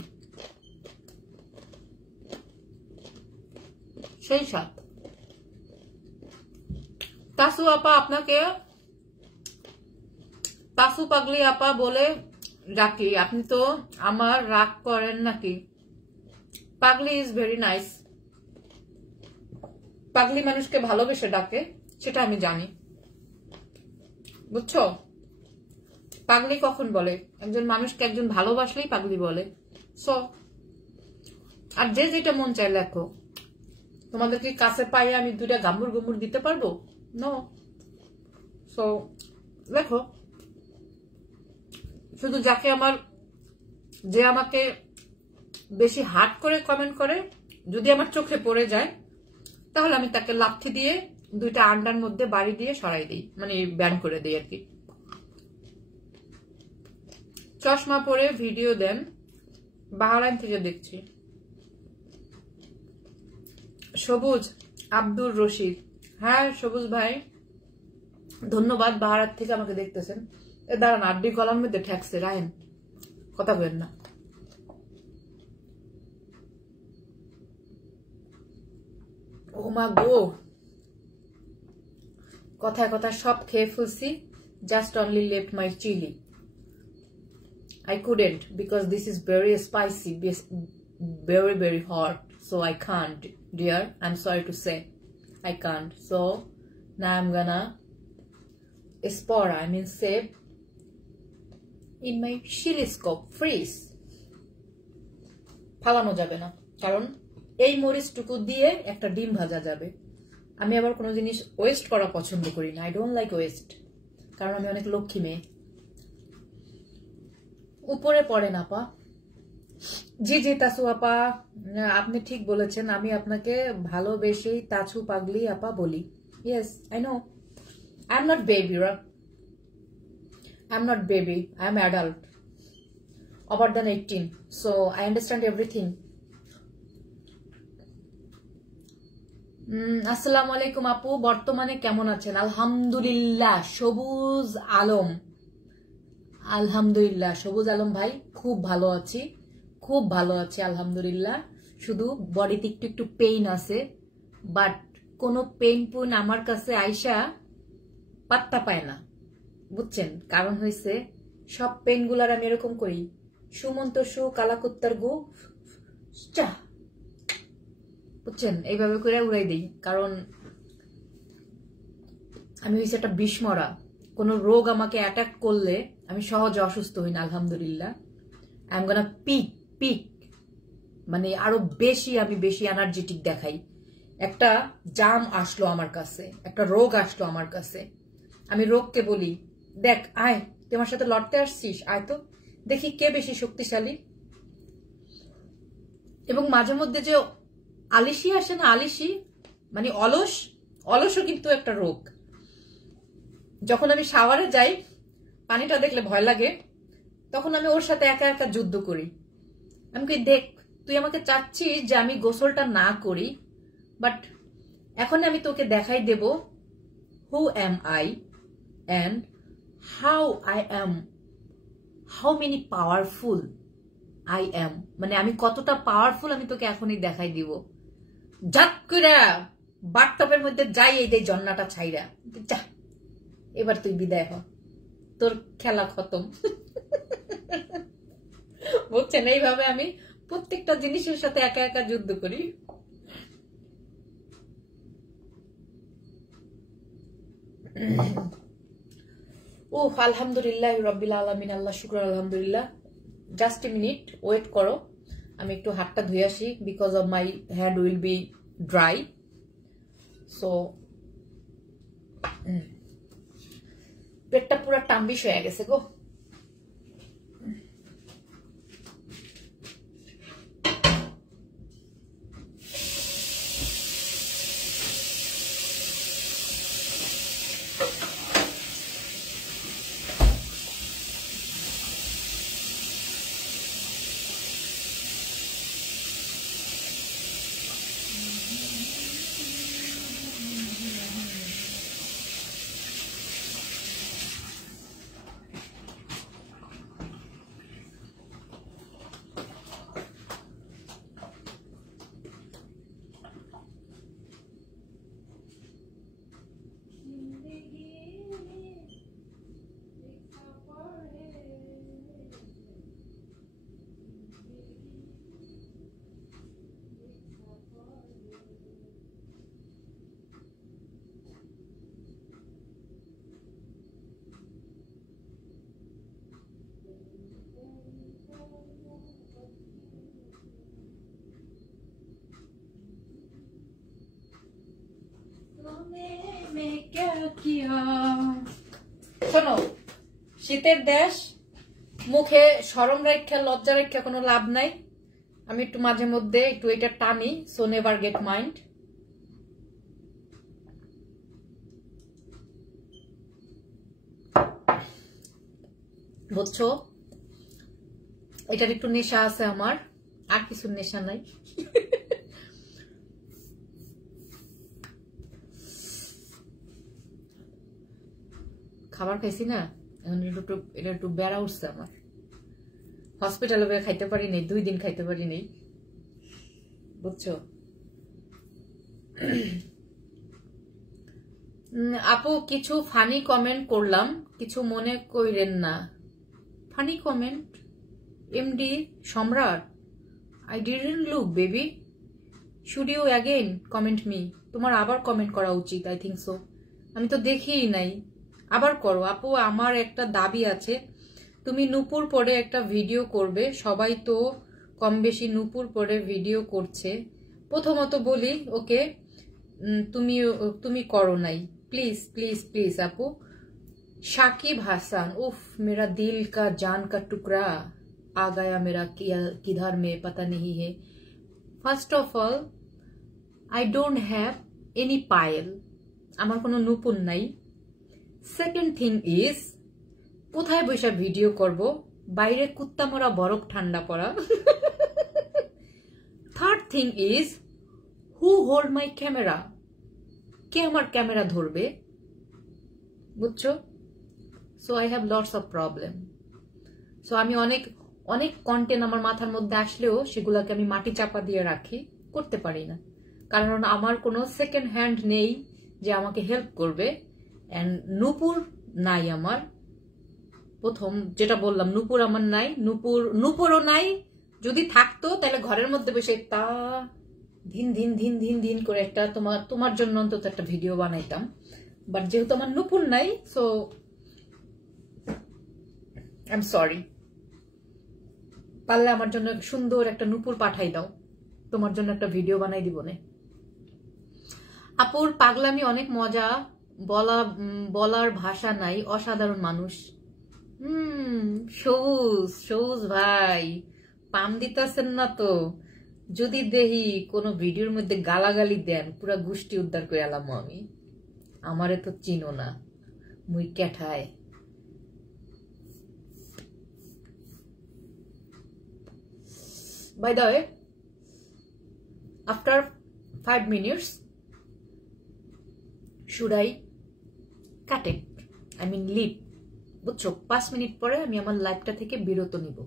সেই স্বাদ। তাসু আপা আপনাকে তাসু পাগলি আপা বলে ডাকি, আপনি তো আমার রাগ করেন নাকি? পাগলি ইজ ভেরি নাইস। পাগলি মানুষকে ভালোবেসে ডাকে, সেটা আমি জানি, বুঝছো? পাগলি কখন বলে? একজন মানুষকে একজন ভালোবাসলেই পাগলি বলে। সো আর যে যেটা মন চায় লেখো। তোমাদের কি কাছে পাইয়ে আমি 2টা গাম্বুর গুম্বুর দিতে পারবো? নো। সো লেখো। শুধু যে আমাকে বেশি হার্ড করে কমেন্ট করে, যদি আমার চোখে পড়ে যায়, তাহলে আমি তাকে লাথি দিয়ে 2টা আন্ডার মধ্যে বাড়ি দিয়ে সরাই দিই, মানে ব্যান করে দিই আর কি। চশমা পরে ভিডিও দেন, বাহারাইন থেকে দেখছি। সবুজ আব্দুর রশিদ, হ্যাঁ সবুজ ভাই ধন্যবাদ, বাহারাত থেকে আমাকে দেখতেছেন। দাঁড়ান, আড্ডি গলার মধ্যে ঠেকছে, রায়ন কথা বলেন না। ও মা গো, কথায় কথা সব খেয়ে ফেলছি, just only left my chilli. I couldn't because this is very spicy, very very hot, so I can't, dear. I'm sorry to say I can't. So now I'm gonna save in my chili scope, freeze. ফালানো যাবে না, কারণ এই মরিচটুকু দিয়ে একটা ডিম ভাজা যাবে। আমি আবার কোনো জিনিস ওয়েস্ট করা পছন্দ করি না, আই ডোন্ট লাইক ওয়েস্ট, কারণ আমি অনেক লক্ষ্মী মেয়ে। উপরে পড়েন আপা। জি জি তাসু আপা, আপনি ঠিক বলেছেন, আমি আপনাকে ভালোবেসেই তাছু পাগলি আপা বলি। Yes I know, I am not baby, I'm not baby, I'm adult, over than 18, so I understand everything. আসসালামু আলাইকুম আপু, বর্তমানে কেমন আছেন? আলহামদুলিল্লাহ। সবুজ আলম, আলহামদুলিল্লাহ। সবুজ আলম ভাই, খুব ভালো আছি, খুব ভালো আছি আলহামদুলিল্লাহ। শুধু বডিতে একটু একটু পেইন আছে, বাট কোনো পেইন পুন আমার কাছে আইসা পাত্তা পায় না, বুঝছেন? কারণ হয়েছে সব পেন গুলার আমি এরকম করি, সুমন্ত সু কালাকুত্তার গু চা, বুঝছেন? এইভাবে করে উড়াই দিই, কারণ আমি হয়েছে একটা বিস্মরা। কোনো রোগ আমাকে অ্যাটাক করলে আমি সহজে অসুস্থ হই না আলহামদুলিল্লাহ। আই এম গোনা পিক, মানে আরো আমি বেশি এনার্জেটিক দেখাই। একটা জাম আসলো আমার কাছে, একটা রোগ আসলো আমার কাছে, আমি রোগকে বলি, দেখ আয়, তুই আমার সাথে লড়তে আসছিস, আয় তো দেখি কে বেশি শক্তিশালী। এবং মাঝে মধ্যে যে আলিশি আসে না, আলিশি মানে অলসও কিন্তু একটা রোগ। যখন আমি শাওয়ারে যাই, পানিটা দেখলে ভয় লাগে, তখন আমি ওর সাথে একা একা যুদ্ধ করি। আমি কি, দেখ তুই আমাকে চাচ্ছিস যে আমি গোসলটা না করি, বাট এখন আমি তোকে দেখাই দেব who am I and how many powerful I am, মানে আমি কতটা পাওয়ারফুল আমি তোকে এখনই দেখাই দিব। জাত করে বাথটবের মধ্যে যাই, এই যে জন্নাটা ছাইরা যা, এবার তুই বিদায় হ, তোর খেলা খতম। বুঝছেন? এইভাবে আমি প্রত্যেকটা জিনিসের সাথে একা একা যুদ্ধ করি। ও আলহামদুলিল্লাহ রব্বিল আলামিন, আল্লাহ শুকর আলহামদুলিল্লাহ। জাস্ট এ মিনিট ওয়েট করো, আমি একটু হাতটা ধুয়ে আসি, because of my hand will be dry. So পেটটা পুরো টাম্বিশ হয়ে গেছে গো। শোনো, শীতের দেশ, মুখে শরম রেখা লজ্জা রেখা কোনো লাভ নাই। আমি একটু মাঝে মধ্যে একটু এটা টানি, সো নেভার গেট মাইন্ড। বুঝছো, এটার একটু নেশা আছে আমার, আর কিছু নেশা নাই। খাবার খাইছি না, এখন এটা একটু বেড়া উঠছে আমার। হসপিটালে খাইতে পারি নাই, 2 দিন খাইতে পারি নাই, বুঝছো। আপু কিছু ফানি কমেন্ট করলাম, কিছু মনে কইরেন না। Funny comment? MD Samrat, I didn't look baby, should you again comment me? তোমার আবার কমেন্ট করা উচিত, আই থিঙ্ক সো। আমি তো দেখিই নাই, আবার করো আপু। আমার একটা দাবি আছে, তুমি নূপুর পরে একটা ভিডিও করবে। সবাই তো কম বেশি নূপুর পরে ভিডিও করছে। প্রথমত বলি, ওকে, তুমি করো নাই, প্লিজ প্লিজ প্লিজ আপু। শাকিব হাসান, উফ মেরা দিল কা জান কা টুকরা आ गया मेरा किधर में पता नहीं है। First of all, I don't have any Payel, আমার কোনো নূপুর নাই। সেকেন্ড থিং ইজ, কোথায় বসে ভিডিও করব? বাইরে কুত্তা মরা, বরফ ঠান্ডা পড়া। Third thing is, who hold my camera? কে আমার ক্যামেরা ধরবে? বুঝছো? So I have lots of problem. So আমি অনেক অনেক কন্টেন্ট আমার মাথার মধ্যে আসলেও সেগুলোকে আমি মাটি চাপা দিয়ে রাখি, করতে পারি না, কারণ আমার কোনো সেকেন্ড হ্যান্ড নেই যে আমাকে হেল্প করবে। এন্ড নূপুর নাই আমার, প্রথম যেটা বললাম, নূপুর আমার নাই, নূপুরও নাই। যদি থাকতো তাহলে ঘরের মধ্যে বসে তা ধিন ধিন ধিন ধিন ধিন করে একটা তোমার জন্য অন্তত একটা ভিডিও বানাইতাম। বাট যেহেতু আমার নূপুর নাই, সো আই এম সরি। পারলে আমার জন্য সুন্দর একটা নূপুর পাঠাই দাও, তোমার জন্য একটা ভিডিও বানাই দিব নে। আপুর পাগলামি অনেক মজা, বলার ভাষা নাই, অসাধারণ মানুষ। সবুজ ভাই, পাম দিতেছেন না তো? যদি দেহি কোনো ভিডিওর মধ্যে গালাগালি দেন, পুরা গোষ্ঠী উদ্ধার করে এলাম আমি। আমারে তো চিনো না, মুই ক্যাঠায়। By the way, after 5 minutes, should I cut it? I mean leave. বুঝছো, 5 মিনিট পরে আমি আমার লাইফটা থেকে বিরত নিব।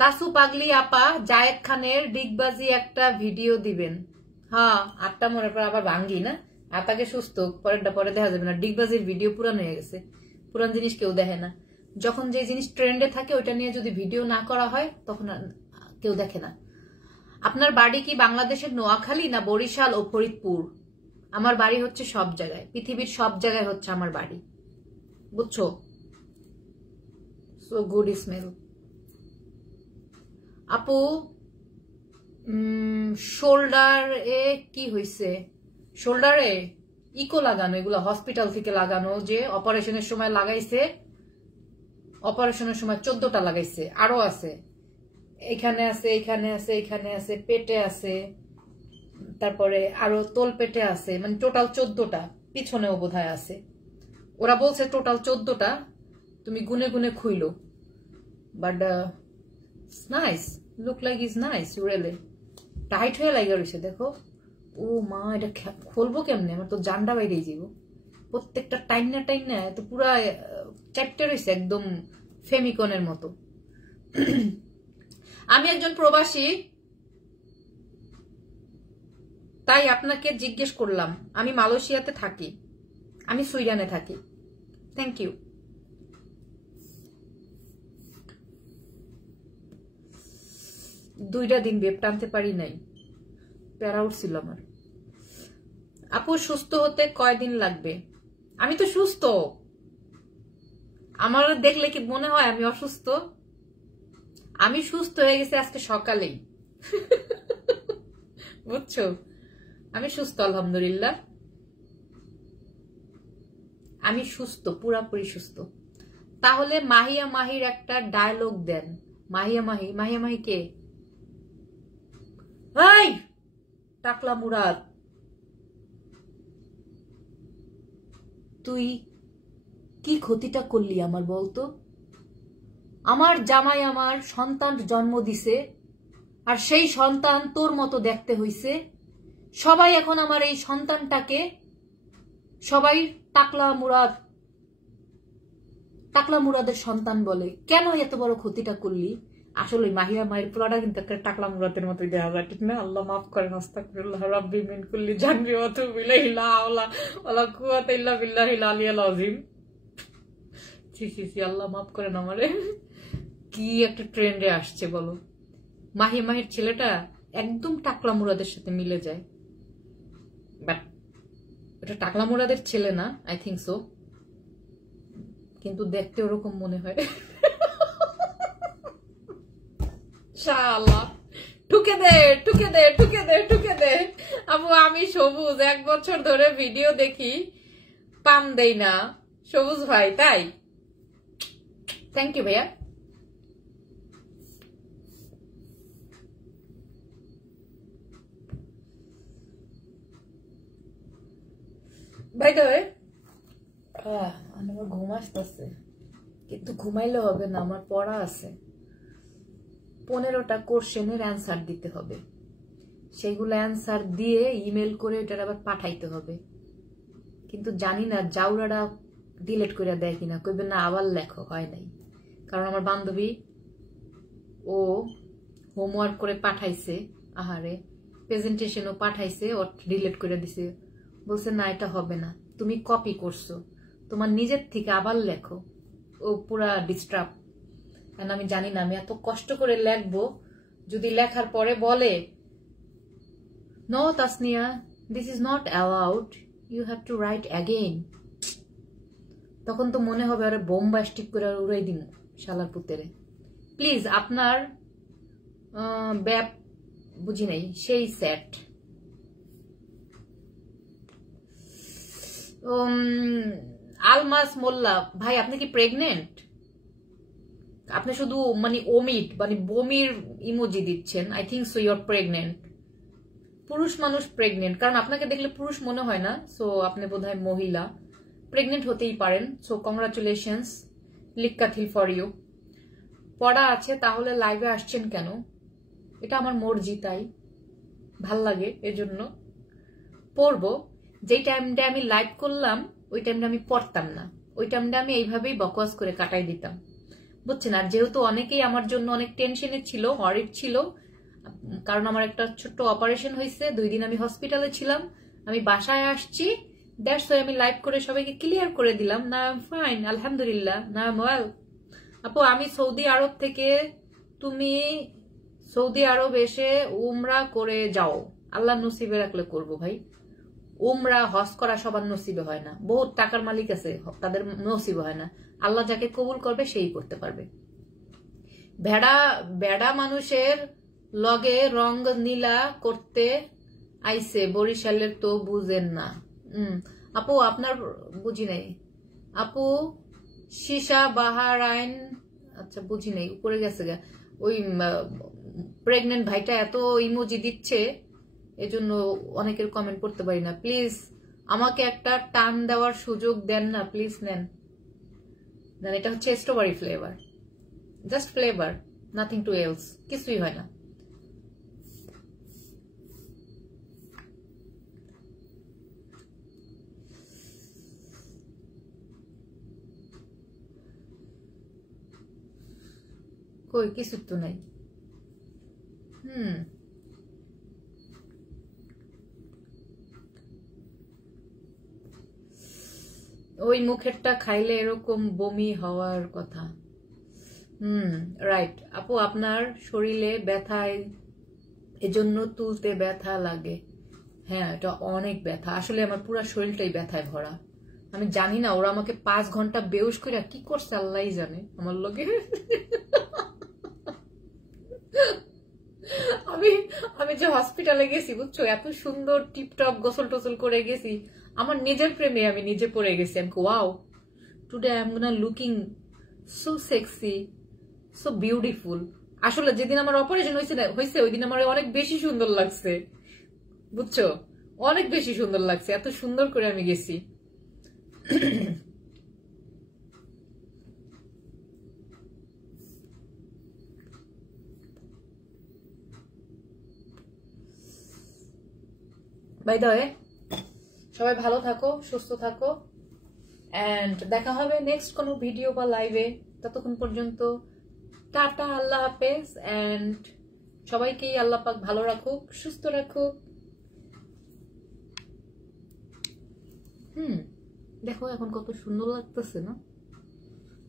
তাসু পাগলি আপা জায়েদ খানের ডিগবাজি একটা ভিডিও দিবেন। হ্যাঁ, 8টা মনে পর আবার ভাঙ্গি না, আপাকে সুস্থ, পরেরটা পরে দেখা যাবে না। ডিগবাজির ভিডিও পুরান হয়ে গেছে, পুরান জিনিস কেউ দেখে না। যখন যে জিনিস ট্রেন্ডে থাকে ওইটা নিয়ে যদি ভিডিও না করা হয় তখন কেউ দেখে না। আপনার বাড়ি কি বাংলাদেশের নোয়াখালী না বরিশাল ও ফরিদপুর? আমার বাড়ি হচ্ছে সব জায়গায়, পৃথিবীর সব জায়গায় হচ্ছে আমার বাড়ি, বুঝছো। So good smell. আপু শোল্ডার এ কি হয়েছে? শোল্ডারে ইকো লাগানো, এগুলো হসপিটাল থেকে লাগানো, যে অপারেশনের সময় লাগাইছে। অপারেশনের সময় 14টা লাগাইছে, আরো আছে, এখানে আছে, এখানে আছে, এখানে আছে, পেটে আছে, তারপরে আরো তোল পেটে আছে, মানে টোটাল 14টা, পিছনেও বোধহয় আছে। ওরা বলছে টোটাল 14টা, তুমি গুনে গুনে খুইলো। But nice, look like is nice, really tight হয়ে লাগা রয়েছে, দেখো। ও মা, এটা খুলবো কেমনে? আমার তো জানডা বাইরেই যাব। প্রত্যেকটা টাইনা টাইনা তো পুরা চ্যাপ্টার হয়েছে, একদম ফেমিকনের মতো। আমি একজন প্রবাসী, তাই আপনাকে জিজ্ঞেস করলাম। আমি মালয়েশিয়াতে থাকি, আমি সুইডেনে থাকি। Thank you. দুইটা দিন বেপ টানতে পারি নাই, প্যারা উঠছিল আমার। আপু সুস্থ হতে কয়দিন লাগবে? আমি তো সুস্থ, আমার দেখলে কি মনে হয় আমি অসুস্থ? আমি সুস্থ হয়ে গেছি আজকে সকালেই, বুঝছো। আমি সুস্থ আলহামদুলিল্লাহ। আমি সুস্থ, পুরাপুরি সুস্থ। তাহলে মাহিয়া মাহির একটা ডায়লগ দেন। মাহিয়া মাহি কে? এই টাকলা মুরাদ, তুই কি ক্ষতিটা করলি আমার বলতো? আমার জামাই আমার সন্তান জন্ম দিছে, আর সেই সন্তান তোর মতো দেখতে হইছে। সবাই এখন আমার এই সন্তানটাকে সবাই টাকলা মুরাদের সন্তান বলে। কেন এত বড় ক্ষতিটা করলি? আসলে মাহিয়া মায়ের পোলাটা কিন্তু একটা টাকলা মুরাদের মতোই দেখা যায়, ঠিক না? আল্লাহ মাফ করেন, আস্তাগফিরুল্লাহ রাব্বি মিন কুল্লি জানবি ওয়া তুবু ইলাইহি লা হাওলা ওয়ালা কুওয়াতা ইল্লা বিল্লাহিল আলিয়্যিল আযীম। ছি আল্লাহ মাফ করেন আমারে। কি একটা ট্রেন্ডে আসছে বলো। মাহিয়া মাহির ছেলেটা একদম টাকলা মুরাদের সাথে মিলে যায়, বাট এটা টাকলা মুরাদের ছেলে না, আই থিঙ্ক সো, কিন্তু দেখতে ওরকম মনে হয়। শাআল্লাহ, ঠুকে দে। আপু আমি সবুজ 1 বছর ধরে ভিডিও দেখি, পাম দেই না সবুজ ভাই, তাই থ্যাংক ইউ ভাইয়া। ভাই তো আমার ঘুম আসতেছে, কিন্তু ঘুমাইলে হবে না, আমার পড়া আছে। 15টা কোশ্চেনের অ্যান্সার দিতে হবে, সেগুলো অ্যান্সার দিয়ে ইমেল করে ওটার আবার পাঠাইতে হবে। কিন্তু জানি না জাউরাটা ডিলিট করে দেয় কিনা, কইবে না আবার লেখো, হয় নাই। কারণ আমার বান্ধবী ও হোমওয়ার্ক করে পাঠাইছে, আহারে প্রেজেন্টেশনও পাঠাইছে, ও ডিলিট করে দিছে, বলছে না এটা হবে না, তুমি কপি করছো, তোমার নিজের থেকে আবার লেখো। ও পুরা ডিস্টার্ব। আমি জানি না আমি এত কষ্ট করে লেখবো, যদি লেখার পরে বলে no Tasnia this is not allowed, you have to write again, তখন তো মনে হবে আরে বোম্বাস্টিক করে উড়াই দিন শালার পুতেরে। প্লিজ আপনার ব্যাপ বুঝি নাই সেই সেট। আলমাস মোল্লা ভাই, আপনি কি প্রেগনেন্ট? আপনি শুধু মানে ওমিট মানে বমির ইমোজি দিচ্ছেন। I think so you are pregnant. পুরুষ মানুষ প্রেগনেন্ট, কারণ আপনাকে দেখলে পুরুষ মনে হয় না, সো আপনি বোধহয় মহিলা, প্রেগনেন্ট হতেই পারেন। সো কংগ্রাচুলেশনস, লিক্কাথিল ফর ইউ। পড়া আছে তাহলে লাইভে আসছেন কেন? এটা আমার মর্জি, তাই ভাল লাগে, এজন্য পড়বো। যেই টাইমটা আমি লাইভ করলাম ওই টাইমটা আমি পড়তাম না, ওই টাইমটা আমি এইভাবেই বকওয়াজ করে কাটাই দিতাম, বুঝছেন? আর যেহেতু অনেকেই আমার জন্য অনেক টেনশনে ছিল, ওয়ারিড ছিল, কারণ আমার একটা ছোট্ট অপারেশন হয়েছে, 2 দিন আমি হসপিটালে ছিলাম, আমি বাসায় আসছি, দ্যাটস ওয়াই আমি লাইভ করে সবাইকে ক্লিয়ার করে দিলাম না ফাইন, আলহামদুলিল্লাহ, না ওয়েল। আপু আমি সৌদি আরব থেকে, তুমি সৌদি আরব এসে উমরা করে যাও, আল্লাহ নসিবে রাখলে করবো ভাই। উমরা হজ করা সবার নসিবে হয় না, বহুত টাকার মালিক আছে তাদের নসিবে হয় না, আল্লাহ যাকে কবুল করবে সেই করতে পারবে। বেড়া মানুষের লগে রং নীলা করতে আইছে, বরিশালের তো বুঝেন না। আপু আপনার বুঝি নাই আপু, সীসা বাহারাইন, আচ্ছা বুঝি নাই, উপরে গেছে গা। ওই প্রেগনেন্ট ভাইটা এত ইমোজি দিচ্ছে, এজন্য অনেকের কমেন্ট করতে পারি না। প্লিজ আমাকে একটা টান দেওয়ার সুযোগ দেন না, প্লিজ নেন। এটা হচ্ছে strawberry flavour, just flavour, nothing to else, কিছুই হয় না। কই কিছু তো নাই। ওই মুখেরটা খাইলে এরকম বমি হওয়ার কথা। রাইট আপু, আপনার শরীরে ব্যথায় এজন্য তুলতে ব্যথা লাগে। হ্যাঁ এটা অনেক ব্যথা, আসলে আমার পুরো শরীরটাই ব্যথায় ভরা। আমি জানি না ওরা আমাকে 5 ঘন্টা বেউস করে কি করছে আল্লাহই জানে আমার লগে। আমি যে হসপিটালে গেছি বুঝছো, এত সুন্দর টিপটপ গোসল টোসল করে গেছি, আমার নিজের প্রেমে আমি নিজে পড়ে গেছি। আমি wow, today I am gonna looking so sexy, so beautiful. আসলে যেদিন আমার অপারেশন হয়েছে ওই দিন আমার অনেক বেশি সুন্দর লাগছে বুঝছো, অনেক বেশি সুন্দর লাগছে, এত সুন্দর করে আমি গেছি। বাই দ্য ওয়ে, সবাই ভালো থাকো, সুস্থ থাকো, এন্ড দেখা হবে নেক্সট কোনো ভিডিও বা লাইভে। ততক্ষণ পর্যন্ত টাটা, আল্লাহ হাফেজ, এন্ড সবাইকেই আল্লাহ পাক ভালো রাখুক, সুস্থ রাখুক। দেখো এখন কত সুন্দর লাগতেছে না?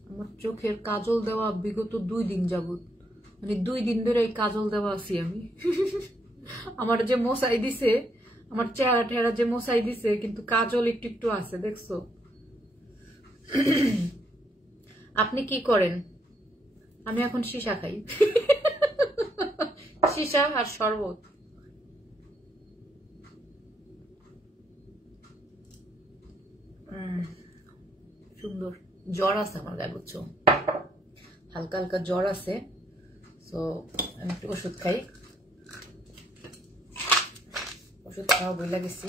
আমার চোখের কাজল দেওয়া বিগত 2 দিন যাবত, মানে 2 দিন ধরে এই কাজল দেওয়া আছি আমি। আমার যে মশাই দিছে, আমার চেহারা টেহারা যে মশাই দিছে, কিন্তু কাজল একটু একটু আছে, দেখছো? আপনি কি করেন? আমি এখন সীসা খাই। সীসা আর শরবত। সুন্দর। জ্বর আছে আমার গায়ে বুঝছো, হালকা হালকা জ্বর আছে, তো আমি একটু ওষুধ খাই। ওষুধ খাওয়া বলে গেছি।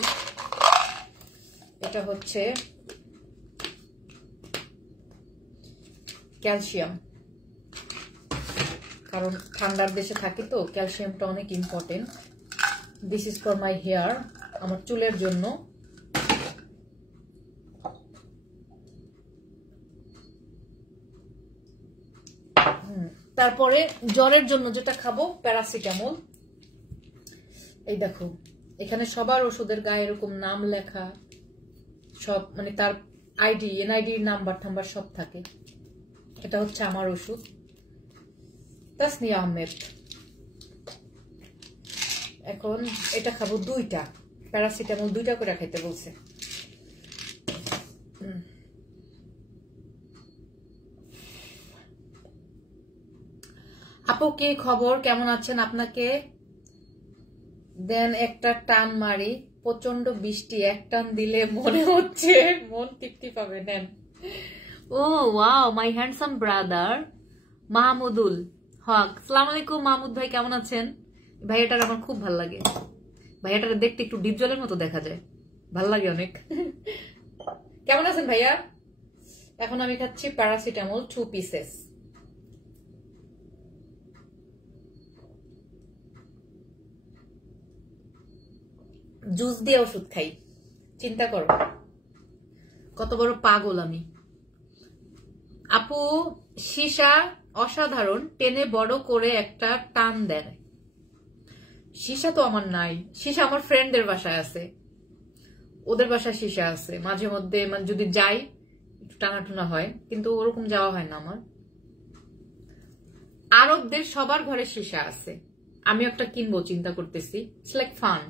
এটা হচ্ছে ক্যালসিয়াম, কারণ ঠান্ডার দেশে থাকি তো ক্যালসিয়ামটা অনেক important. This is for my hair, আমার চুলের জন্য। তারপরে জ্বরের জন্য যেটা খাবো প্যারাসিটামল। এই দেখো এখানে সবার ওষুধের গায়ে এরকম নাম লেখা, সব মানে তার আইডি এনআইডি নাম্বার টাম্বার সব থাকে। এটা হচ্ছে আমার ওষুধ, তাসনিয়া আহমেদ। এখন এটা খাবো 2টা, প্যারাসিটামল 2টা করে খাইতে বলছে। আপু কি খবর, কেমন আছেন? আপনাকে দেন একটা টান মারি, প্রচন্ড বৃষ্টি, এক টান দিলে মনে হচ্ছে মন তৃপ্তি পাবে। নেন। ও ওয়াও, মাই হ্যান্ডসাম ব্রাদার মাহমুদুল হক। আসসালামু আলাইকুম মাহমুদ ভাই, কেমন আছেন? ভাইয়াটার আমার খুব ভাল লাগে, ভাইয়াটার দেখতে একটু ডিপ জলের মতো দেখা যায়, ভাল লাগে অনেক। কেমন আছেন ভাইয়া? এখন আমি খাচ্ছি প্যারাসিটামল 2 পিসেস। জুস দিয়ে ওষুধ খাই, চিন্তা করো কত বড় পাগল আমি। আপু সীসা অসাধারণ, টেনে বড় করে একটা টান দেয়। সীসা তো আমার নাই, সীসা আমার ফ্রেন্ডদের বাসায় আছে, ওদের বাসায় সীসা আছে। মাঝে মধ্যে মানে যদি যাই একটু টানাটুনা হয়, কিন্তু ওরকম যাওয়া হয় না আমার। আরবদের সবার ঘরে সীসা আছে, আমি একটা কিনবো চিন্তা করতেছি। It's like fun.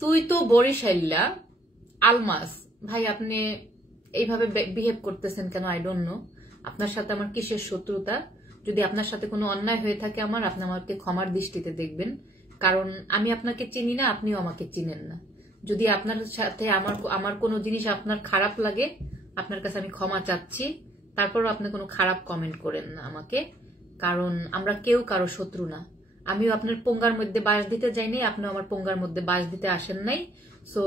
তুই তো বরিশাইল্লা আলমাস ভাই, আপনি এইভাবে বিহেভ করতেছেন কেন? আই ডোন্ট নো আপনার সাথে আমার কিসের শত্রুতা। যদি আপনার সাথে কোনো অন্যায় হয়ে থাকে আমার, আপনি আমাকে ক্ষমার দৃষ্টিতে দেখবেন, কারণ আমি আপনাকে চিনি না, আপনিও আমাকে চিনেন না। যদি আপনার সাথে আমার কোনো জিনিস আপনার খারাপ লাগে, আপনার কাছে আমি ক্ষমা চাচ্ছি। তারপরও আপনি কোনো খারাপ কমেন্ট করেন না আমাকে, কারণ আমরা কেউ কারো শত্রু না। আমিও আপনার পোঙ্গার মধ্যে বাস দিতে যাই নাই, আপনিও আমার পোঙ্গার মধ্যে বাস দিতে আসেন নাই। সো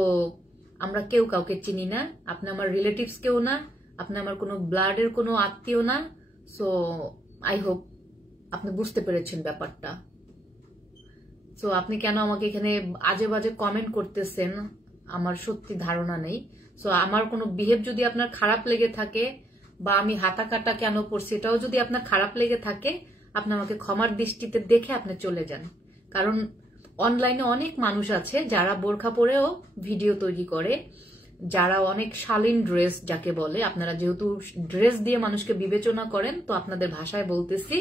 আমরা কেউ কাউকে চিনি না, আপনি আমার রিলেটিভস কেউ না, আপনি আমার কোনো ব্লাডের কোনো আত্মীয় না। সো আই হোপ আপনি বুঝতে পেরেছেন ব্যাপারটা। সো আপনি কেন আমাকে এখানে আজে বাজে কমেন্ট করতেছেন আমার সত্যি ধারণা নেই। সো আমার কোনো বিহেভ যদি আপনার খারাপ লেগে থাকে, বা আমি হাতা কাটা কেন পড়ছি এটাও যদি আপনার খারাপ লেগে থাকে, আপনি আমাকে ক্ষমার দৃষ্টিতে দেখে আপনি চলে যান। কারণ অনলাইনে অনেক মানুষ আছে যারা বোরখা পরেও ভিডিও তৈরি করে, যারা অনেক শালীন ড্রেস যাকে বলে, আপনারা যেহেতু ড্রেস দিয়ে মানুষকে বিবেচনা করেন, তো আপনাদের ভাষায় বলতেছি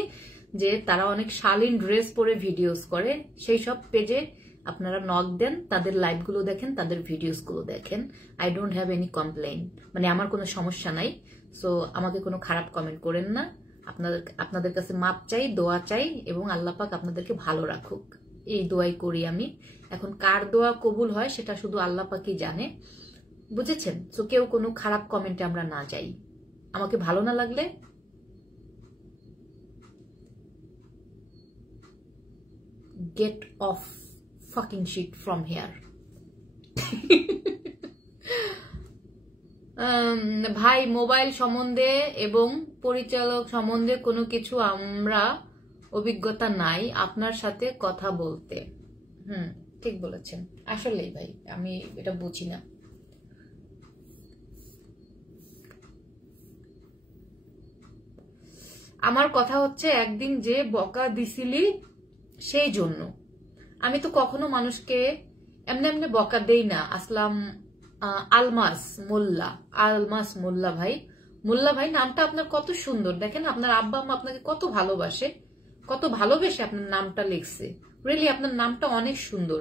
যে তারা অনেক শালীন ড্রেস পরে ভিডিওস করে। সেই সব পেজে আপনারা নক দেন, তাদের লাইভগুলো দেখেন, তাদের ভিডিওসগুলো দেখেন। I don't have any complain, মানে আমার কোনো সমস্যা নাই। সো আমাকে কোনো খারাপ কমেন্ট করেন না, আপনাদের কাছে মাপ চাই, দোয়া চাই, এবং আল্লাহ পাক আপনাদেরকে ভালো রাখুক, এই দোয়াই করি আমি। এখন কার দোয়া কবুল হয় সেটা শুধু আল্লাহ পাকই জানে, বুঝেছেন? তো কেউ কোনো খারাপ কমেন্টে আমরা না যাই। আমাকে ভালো না লাগলে get off fucking shit from here. ভাই, মোবাইল সম্বন্ধে এবং পরিচালক সম্বন্ধে কোনো কিছু আমরা অভিজ্ঞতা নাই আপনার সাথে কথা বলতে। ঠিক বলেছেন, আসলেই ভাই আমি এটা বুঝি না। আমার কথা হচ্ছে, একদিন যে বকা দিছিলি সেই জন্য। আমি তো কখনো মানুষকে এমনি এমনি বকা দেই না। আসলাম আলমাস মোল্লা ভাই, মোল্লা ভাই নামটা আপনার কত সুন্দর। দেখেন আপনার আব্বা আম্মা আপনাকে কত ভালোবাসে, কত ভালোবেসে আপনার নামটা লিখছে। রিয়েলি আপনার নামটা অনেক সুন্দর।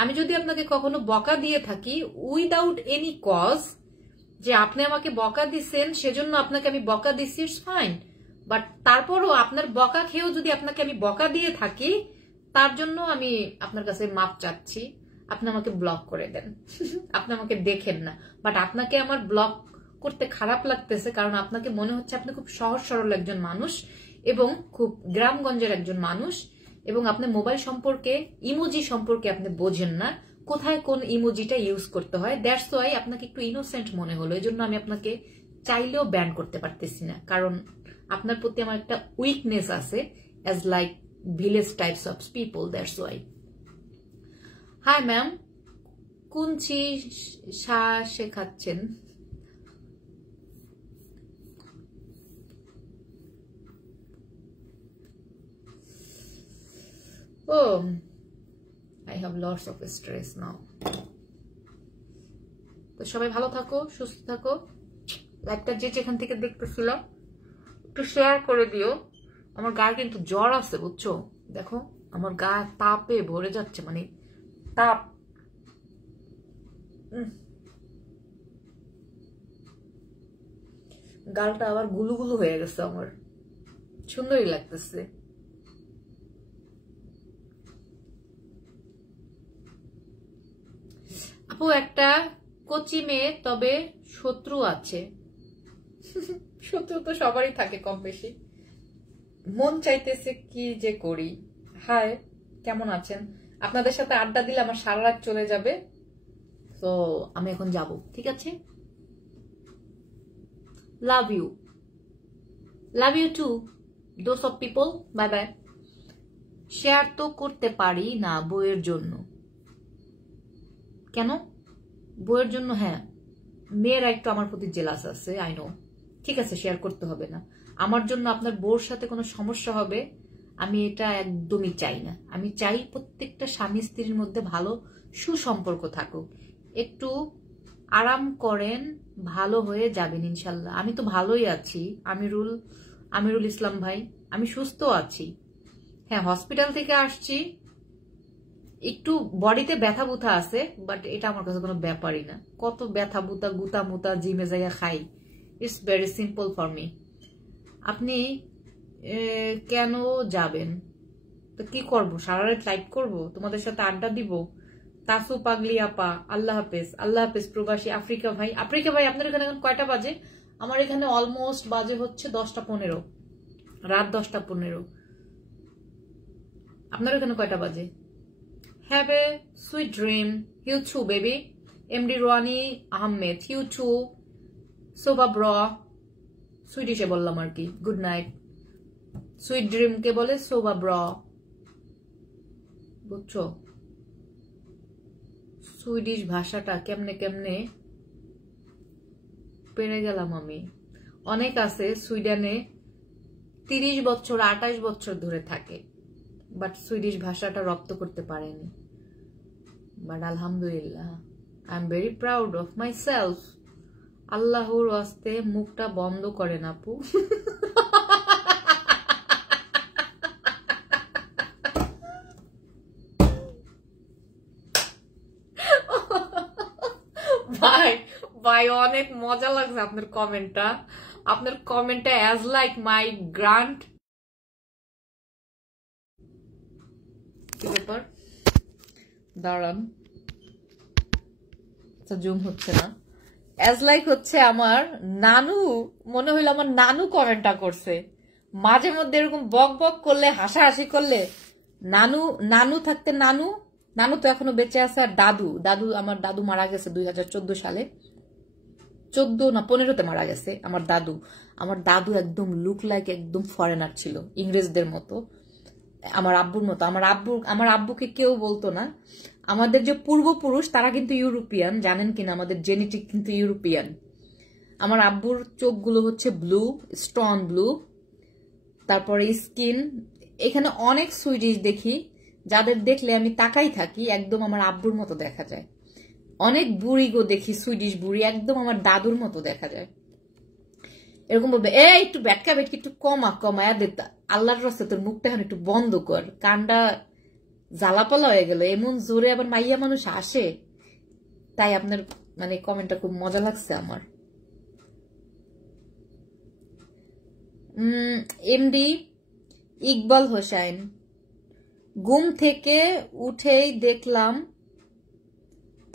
আমি যদি আপনাকে কখনো বকা দিয়ে থাকি উইদাউট এনি কজ, যে আপনি আমাকে বকা দিচ্ছেন সেজন্য আপনাকে আমি বকা দিচ্ছি, ইটস ফাইন। বাট তারপরও আপনার বকা খেয়েও যদি আপনাকে আমি বকা দিয়ে থাকি, তার জন্য আমি আপনার কাছে মাপ চাচ্ছি। আপনি আমাকে ব্লক করে দেন। আপনি আমাকে দেখেন না, বাট আপনাকে আমার ব্লক করতে খারাপ লাগতেছে, কারণ আপনাকে মনে হচ্ছে আপনি খুব সহজ সরল একজন মানুষ এবং খুব গ্রামগঞ্জের একজন মানুষ, এবং আপনি মোবাইল সম্পর্কে, ইমোজি সম্পর্কে আপনি বোঝেন না, কোথায় কোন ইমোজিটা ইউজ করতে হয়। দ্যাটস ওয়াই আপনাকে একটু ইনোসেন্ট মনে হলো। এই জন্য আমি আপনাকে চাইলেও ব্যান করতে পারতেছি না, কারণ আপনার প্রতি আমার একটা উইকনেস আছে, as like village types of people. That's why. Hi ma'am, কুঞ্চি শেখাচ্ছেন? Oh, I have lots of stress now. তো সবাই ভালো থাকো, সুস্থ থাকো। লাইভটা যে যেখান থেকে দেখতেছিল একটু শেয়ার করে দিও। আমার গায়ে কিন্তু জ্বর আছে, বুঝছো? দেখো আমার গা তাপে ভরে যাচ্ছে, মানে তাপ। গালটা আবার গুলুগুলু হয়ে গেছে আমার, সুন্দরই লাগতেছে। আপু, একটা কচি মেয়ে, তবে শত্রু আছে। শত্রু তো সবারই থাকে কম বেশি। মন চাইতেছে কি যে করি। হাই, কেমন আছেন? আপনাদের সাথে আড্ডা দিলে আমার সারা রাত চলে যাবে, তো আমি এখন যাব। ঠিক আছে, love you to those of people. Bye bye. Share তো করতে পারি না বইয়ের জন্য। কেন বইয়ের জন্য? হ্যাঁ, মেয়েরা একটু আমার প্রতি জেলাস আছে, আই নো। ঠিক আছে, শেয়ার করতে হবে না। আমার জন্য আপনার বউর সাথে কোনো সমস্যা হবে, আমি এটা একদমই চাই না। আমি চাই প্রত্যেকটা স্বামী স্ত্রীর মধ্যে ভালো সুসম্পর্ক থাকুক। একটু আরাম করেন, ভালো হয়ে যাবেন ইনশাল্লাহ। আমি তো ভালোই আছি আমিরুল ইসলাম ভাই, আমি সুস্থ আছি। হ্যাঁ, হসপিটাল থেকে আসছি, একটু বডিতে ব্যথা বুথা আছে, বাট এটা আমার কাছে কোনো ব্যাপারই না। কত ব্যথা বুথা গুতা মুতা জিমে জায়গা খাই, it's very simple for me. আপনি কেন যাবেন? তো কি করবো, সারা রাত লাইভ করবো, তোমাদের সাথে আড্ডা দিব? তাসু পাগলি আপা, আল্লাহ হাফেজ। আল্লাহ হাফেজ প্রবাসী আফ্রিকা ভাই। আফ্রিকা ভাই, আপনার এখানে এখন কয়টা বাজে? আমার এখানে অলমোস্ট বাজে হচ্ছে 10:15, রাত 10:15। আপনার এখানে কয়টা বাজে? Have a sweet dream. You too, baby. MD Rani Ahmed. You too. Soba bra. সুইডিশে বললাম আর কি। Good night. সুইট ড্রিম কে বলে সোবা ব্রা, বুঝছো? সুইডিশ ভাষাটা কেমনে কেমনে পেরে গেলাম আমি। অনেক আছে সুইডেনে 30 বছর 28 বছর ধরে থাকে, বাট সুইডিশ ভাষাটা রপ্ত করতে পারেনি। বাট আলহামদুলিল্লাহ, I am very proud of my self. আল্লাহর ওয়াস্তে মুখটা বন্ধ করেন আপু। ভাই ভাই, অনেক মজা লাগছে আপনার কমেন্টটা, আপনার কমেন্টে অ্যাজ লাইক মাই গ্রান্ড কি ব্যাপার দাঁড়ান জুম হচ্ছে না অ্যাজ লাইক হচ্ছে আমার নানু মনে হইলো আমার নানু কমেন্টটা করছে মাঝে মধ্যে এরকম বক বক করলে হাসাহাসি করলে নানু নানু থাকতে নানু নানু তো এখনো বেঁচে আছে আর দাদু দাদু আমার দাদু মারা গেছে 2014 সালে 14 না 15-তে মারা গেছে আমার দাদু একদম লুক লাইক একদম ফরেনার ছিল ইংরেজদের মতো আমার আব্বুর মতো আমার আব্বুকে কেউ বলতো না আমাদের যে পূর্বপুরুষ তারা কিন্তু ইউরোপিয়ান জানেন কিনা আমাদের জেনেটিক কিন্তু ইউরোপিয়ান আমার আব্বুর চোখগুলো হচ্ছে ব্লু স্টোন ব্লু তারপরে স্কিন এখানে অনেক সুইডিশ দেখি যাদের দেখলে আমি তাকাই থাকি একদম আমার আব্বুর মতো দেখা যায় অনেক বুড়ি গো দেখি সুইডিশ বুড়ি একদম আমার দাদুর মতো দেখা যায় এরকম বলবে একটু ব্যাটকা বেটকি একটু কমায়া দে আল্লাহর রাস্তায় তোর মুখটা এখন একটু বন্ধ কর কানটা জ্বালাপালা হয়ে গেল এমন জোরে আবার মাইয়া মানুষ আসে তাই আপনার মানে কমেন্টটা খুব মজা লাগছে আমার এমডি ইকবাল হোসেন ঘুম থেকে উঠেই দেখলাম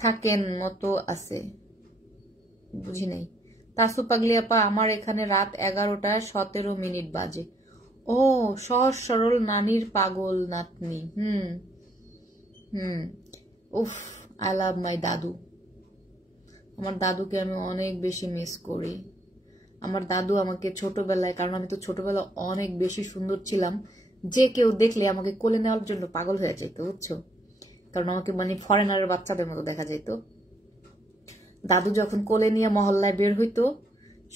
থাকেন মতো আছে বুঝি নাই তাসু পাগলি আপা আমার এখানে রাত 11:17 বাজে ও সহজ সরল নানির পাগল নাতনি উফ আই লাভ মাই দাদু আমার দাদুকে আমি অনেক বেশি মিস করি আমার দাদু আমাকে ছোটবেলায় কারণ আমি তো ছোটবেলায় অনেক বেশি সুন্দর ছিলাম যে কেউ দেখলে আমাকে কোলে নেওয়ার জন্য পাগল হয়ে যেত বুঝছো কারণ আমাকে মানে ফরেনারের বাচ্চাদের মতো দেখা যেত দাদু যখন কোলে নিয়ে মহল্লায় বের হইতো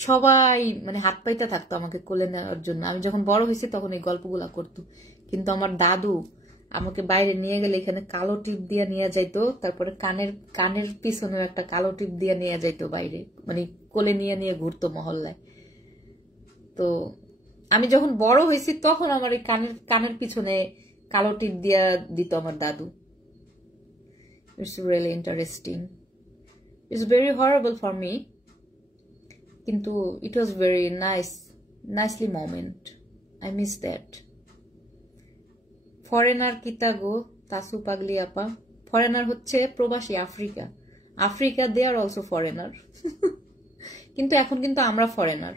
সবাই মানে হাত পাইতে থাকতো আমাকে কোলে নেওয়ার জন্য আমি যখন বড় হয়েছি তখন এই গল্পগুলা করতো কিন্তু আমার দাদু আমাকে বাইরে নিয়ে গেলে এখানে কালো টিপ দিয়ে নিয়ে যাইতো তারপরে কানের পিছনেও একটা কালো টিপ দিয়ে নিয়ে যাইতো বাইরে মানে কোলে নিয়ে নিয়ে ঘুরতো মহল্লায় তো আমি যখন বড় হয়েছি তখন আমার এই কানের পিছনে কালো টিপ দিয়া দিত আমার দাদু it's really interesting it's very horrible for me কিন্তু it was very nicely moment I miss that foreigner কিতা গো তাসু পাগলি আপা ফরেনার হচ্ছে প্রবাসী Africa they are also foreigner কিন্তু এখন কিন্তু আমরা ফরেনার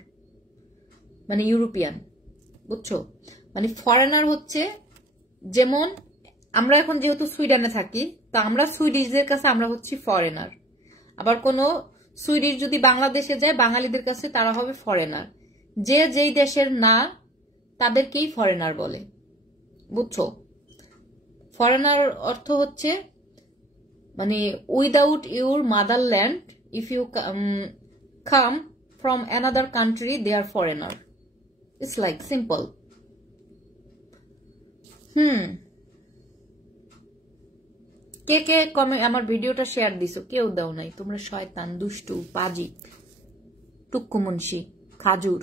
মানে ইউরোপিয়ান বুঝছো মানে ফরেনার হচ্ছে যেমন আমরা এখন যেহেতু সুইডেনে থাকি তা আমরা সুইডিশদের কাছে আমরা হচ্ছি ফরেনার আবার কোনো সুইডিশ যদি বাংলাদেশে যায় বাঙালিদের কাছে তারা হবে ফরেনার যে যেই দেশের না তাদেরকেই ফরেনার বলে বুঝছো ফরেনার অর্থ হচ্ছে মানে without your motherland if you come from another country they are foreigner it's like simple কে কে আমার ভিডিওটা শেয়ার দিছো কেউ দাও নাই তোমরা শয়তান দুষ্টু পাজি টুক্কু মুন্সি খাজুর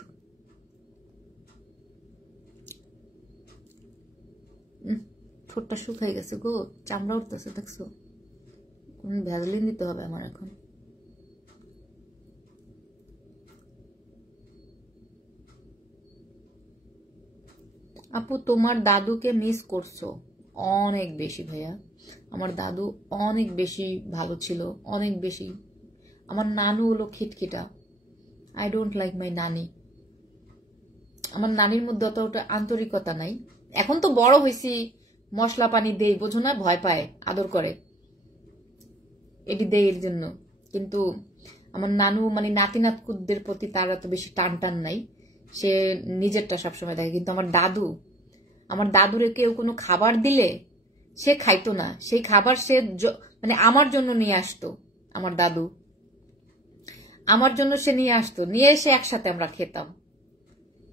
ঠোঁটটা শুকাই গেছে গো চামড়া উঠতেছে দেখছো ভ্যাজলিন দিতে হবে আমার এখন আপু তোমার দাদুকে মিস করছো অনেক বেশি ভাইয়া আমার দাদু অনেক বেশি ভালো ছিল অনেক বেশি আমার নানু হলো খিটখিটা আই ডোন্ট লাইক মাই নানি আমার নানির মধ্যে অতটা আন্তরিকতা নাই এখন তো বড় হয়েছি মশলা পানি দেই বোঝো না ভয় পায় আদর করে এটি দেই এর জন্য কিন্তু আমার নানু মানে নাতি নাতকুদের প্রতি তার এত বেশি টান নাই সে নিজেরটা সবসময় দেখে কিন্তু আমার দাদুরে কেউ কোনো খাবার দিলে সে খাইতো না সেই খাবার সে মানে আমার জন্য নিয়ে আসতো আমার দাদু আমার জন্য সে নিয়ে আসতো নিয়ে এসে একসাথে আমরা খেতাম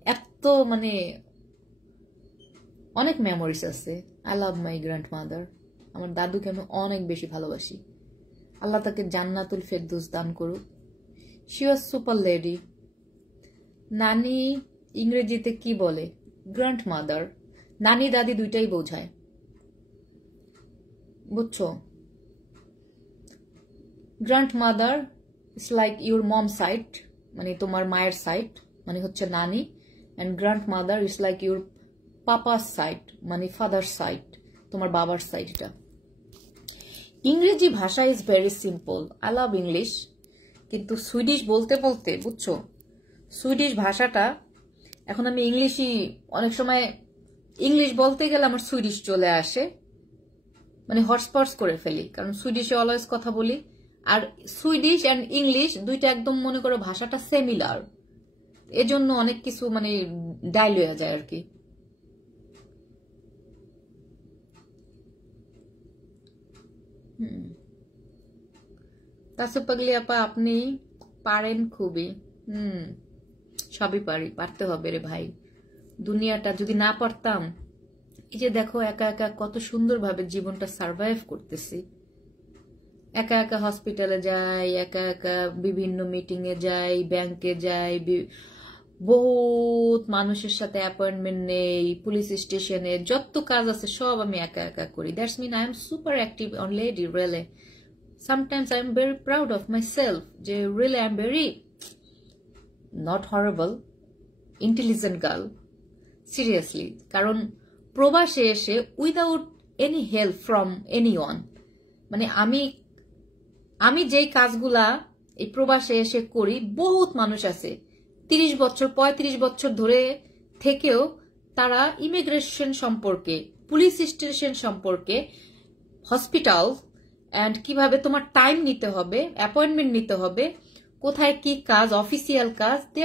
এত মানে অনেক মেমোরিজ আছে আই লাভ মাই গ্র্যান্ডমাদার আমার দাদুকে আমি অনেক বেশি ভালোবাসি আল্লাহ তাকে জান্নাতুল ফেরদৌস দান করুক শি ওয়াজ সুপার লেডি নানি ইংরেজিতে কি বলে গ্র্যান্ডমাদার নানি দাদি দুইটাই বোঝায় বুঝছো grandmother it's like your mom side মানে তোমার মায়ের সাইড মানে হচ্ছে নানি, and grandmother is like your পাপার সাইড, মানে ফাদার সাইড, তোমার বাবার সাইড। এটা ইংরেজি ভাষা is very simple, I love English, কিন্তু সুইডিশ বলতে বলতে বুঝছো, সুইডিশ ভাষাটা এখন আমি ইংলিশই অনেক সময় ইংলিশ বলতে গেলে আমার সুইডিশ চলে আসে, মানে হটস্পটস করে ফেলি, কারণ সুইডিশে অলওয়েজ কথা বলি। আর সুইডিশ অ্যান্ড ইংলিশ দুইটা একদম মনে করো ভাষাটা সিমিলার, এজন্য অনেক কিছু মানে ডাইল হয়ে যায় আর কি। তাসু পাগলি আপা আপনি পারেন খুবই। সবই পারি, পারতে হবে রে ভাই। দুনিয়াটা যদি না পারতাম, এই যে দেখো একা একা কত সুন্দরভাবে জীবনটা সার্ভাইভ করতেছি। একা একা হসপিটালে যাই, একা একা বিভিন্ন মিটিং এ যাই, ব্যাংকে যাই, বহুত মানুষের সাথে অ্যাপয়েন্টমেন্ট নেই, পুলিশ স্টেশনে যত কাজ আছে সব আমি একা একা করি। That's mean I am super active on lady really. Sometimes I am very proud of myself. যে really I am very not horrible, intelligent girl. Seriously. কারণ প্রবাসে এসে without any help from anyone, মানে আমি যেই কাজগুলা এই প্রবাসে এসে করি, বহুত মানুষ আছে 30 বছর 35 বছর ধরে থেকেও তারা ইমিগ্রেশন সম্পর্কে, পুলিশ স্টেশন সম্পর্কে, হসপিটাল অ্যান্ড কিভাবে তোমার টাইম নিতে হবে, অ্যাপয়েন্টমেন্ট নিতে হবে, কোথায় কি কাজ, অফিসিয়াল কাজ, they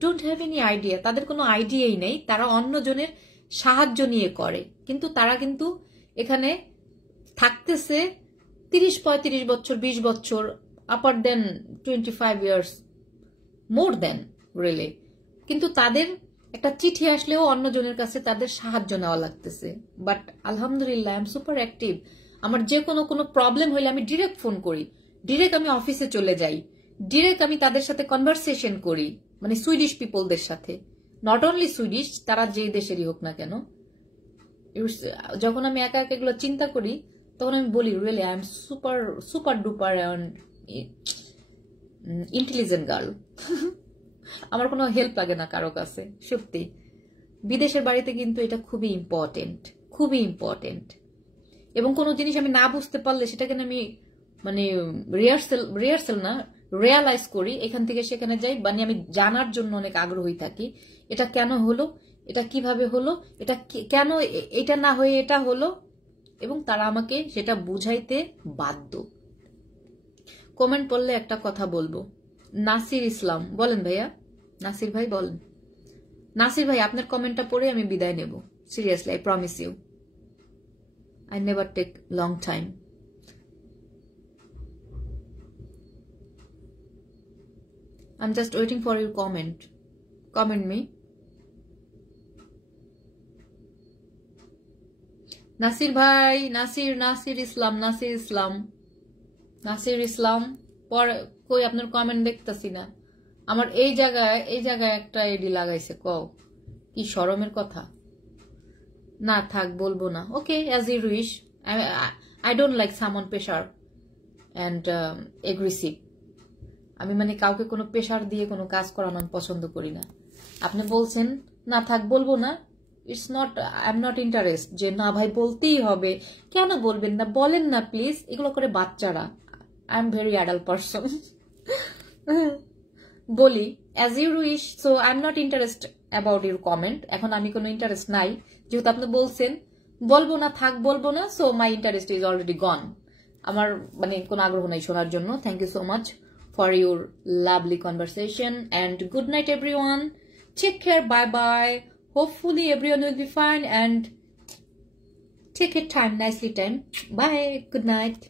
don't have any idea. তাদের কোনো আইডিয়াই নেই, তারা অন্যজনের সাহায্য নিয়ে করে। কিন্তু তারা কিন্তু এখানে থাকতেছে 30-35 বছর, 20 বছর, আপার দেন 25 ইয়ার্স, মোর দেন রিয়েলি। কিন্তু তাদের একটা চিঠি আসলেও অন্যজনের কাছে তাদের সাহায্য নেওয়া লাগতেছে। বাট আলহামদুলিল্লাহ আই এম সুপার অ্যাক্টিভ। আমার যে কোনো প্রবলেম হইলে আমি ডিরেক্ট ফোন করি, ডিরেক্ট আমি অফিসে চলে যাই, ডিরেক্ট আমি তাদের সাথে কনভারসেশন করি, মানে সুইডিশ পিপলদের সাথে, নট অনলি সুইডিশ, তারা যে দেশেরই হোক না কেন। যখন আমি একা একা এগুলো চিন্তা করি তখন আমি বলি really I am super super duper intelligent girl. আমার কোনো হেল্প লাগে না কারো কাছে, সত্যি। বিদেশের বাড়িতে কিন্তু এটা খুবই ইম্পর্টেন্ট, খুবই ইম্পর্টেন্ট। এবং কোনো জিনিস আমি না বুঝতে পারলে সেটাকে আমি মানে রিহার্সেল না, রিয়ালাইজ করি, এখান থেকে সেখানে যাই, মানে আমি জানার জন্য অনেক আগ্রহী থাকি। এটা কেন হলো, এটা কিভাবে হলো, এটা কেন এটা না হয়ে এটা হলো, এবং তারা আমাকে সেটা বুঝাইতে বাধ্য। কমেন্ট পড়লে একটা কথা বলবো, নাসির ইসলাম বলেন ভাইয়া, নাসির ভাই বলেন। নাসির ভাই আপনার কমেন্টটা পড়ে আমি বিদায় নেব, seriously I promise you. I never take long time. I'm just waiting for your comment. Comment me. Nasir bhai, Nasir Islam. পর কই আপনার কমেন্ট দেখতেছি না। আমার এই জায়গায় একটা এডি লাগাইছে, কও কি শরমের কথা। না থাক, বলবো না। Okay, as you wish. I don't like someone pressure and aggressive. আমি মানে কাউকে কোনো প্রেশার দিয়ে কোনো কাজ করানো আমি পছন্দ করি না। আপনি বলছেন না থাক, বলবো না, it's not, I am not interest যে না ভাই বলতেই হবে। কেন বলবেন না, বলেন না প্লিজ। এগুলো করে বাচ্চারা। I am very adult person. বলি as you wish. So I am not interest about your comment. এখন আমি কোনো ইন্টারেস্ট নাই, যেহেতু আপনি বলছেন বলবো না থাক, বলবো না। So my interest is already gone. আমার মানে কোনো আগ্রহ নাই শোনার জন্য। Thank you so much for your lovely conversation and good night everyone. Take care, bye bye. Hopefully everyone will be fine and take your time, nicely time. Bye, good night.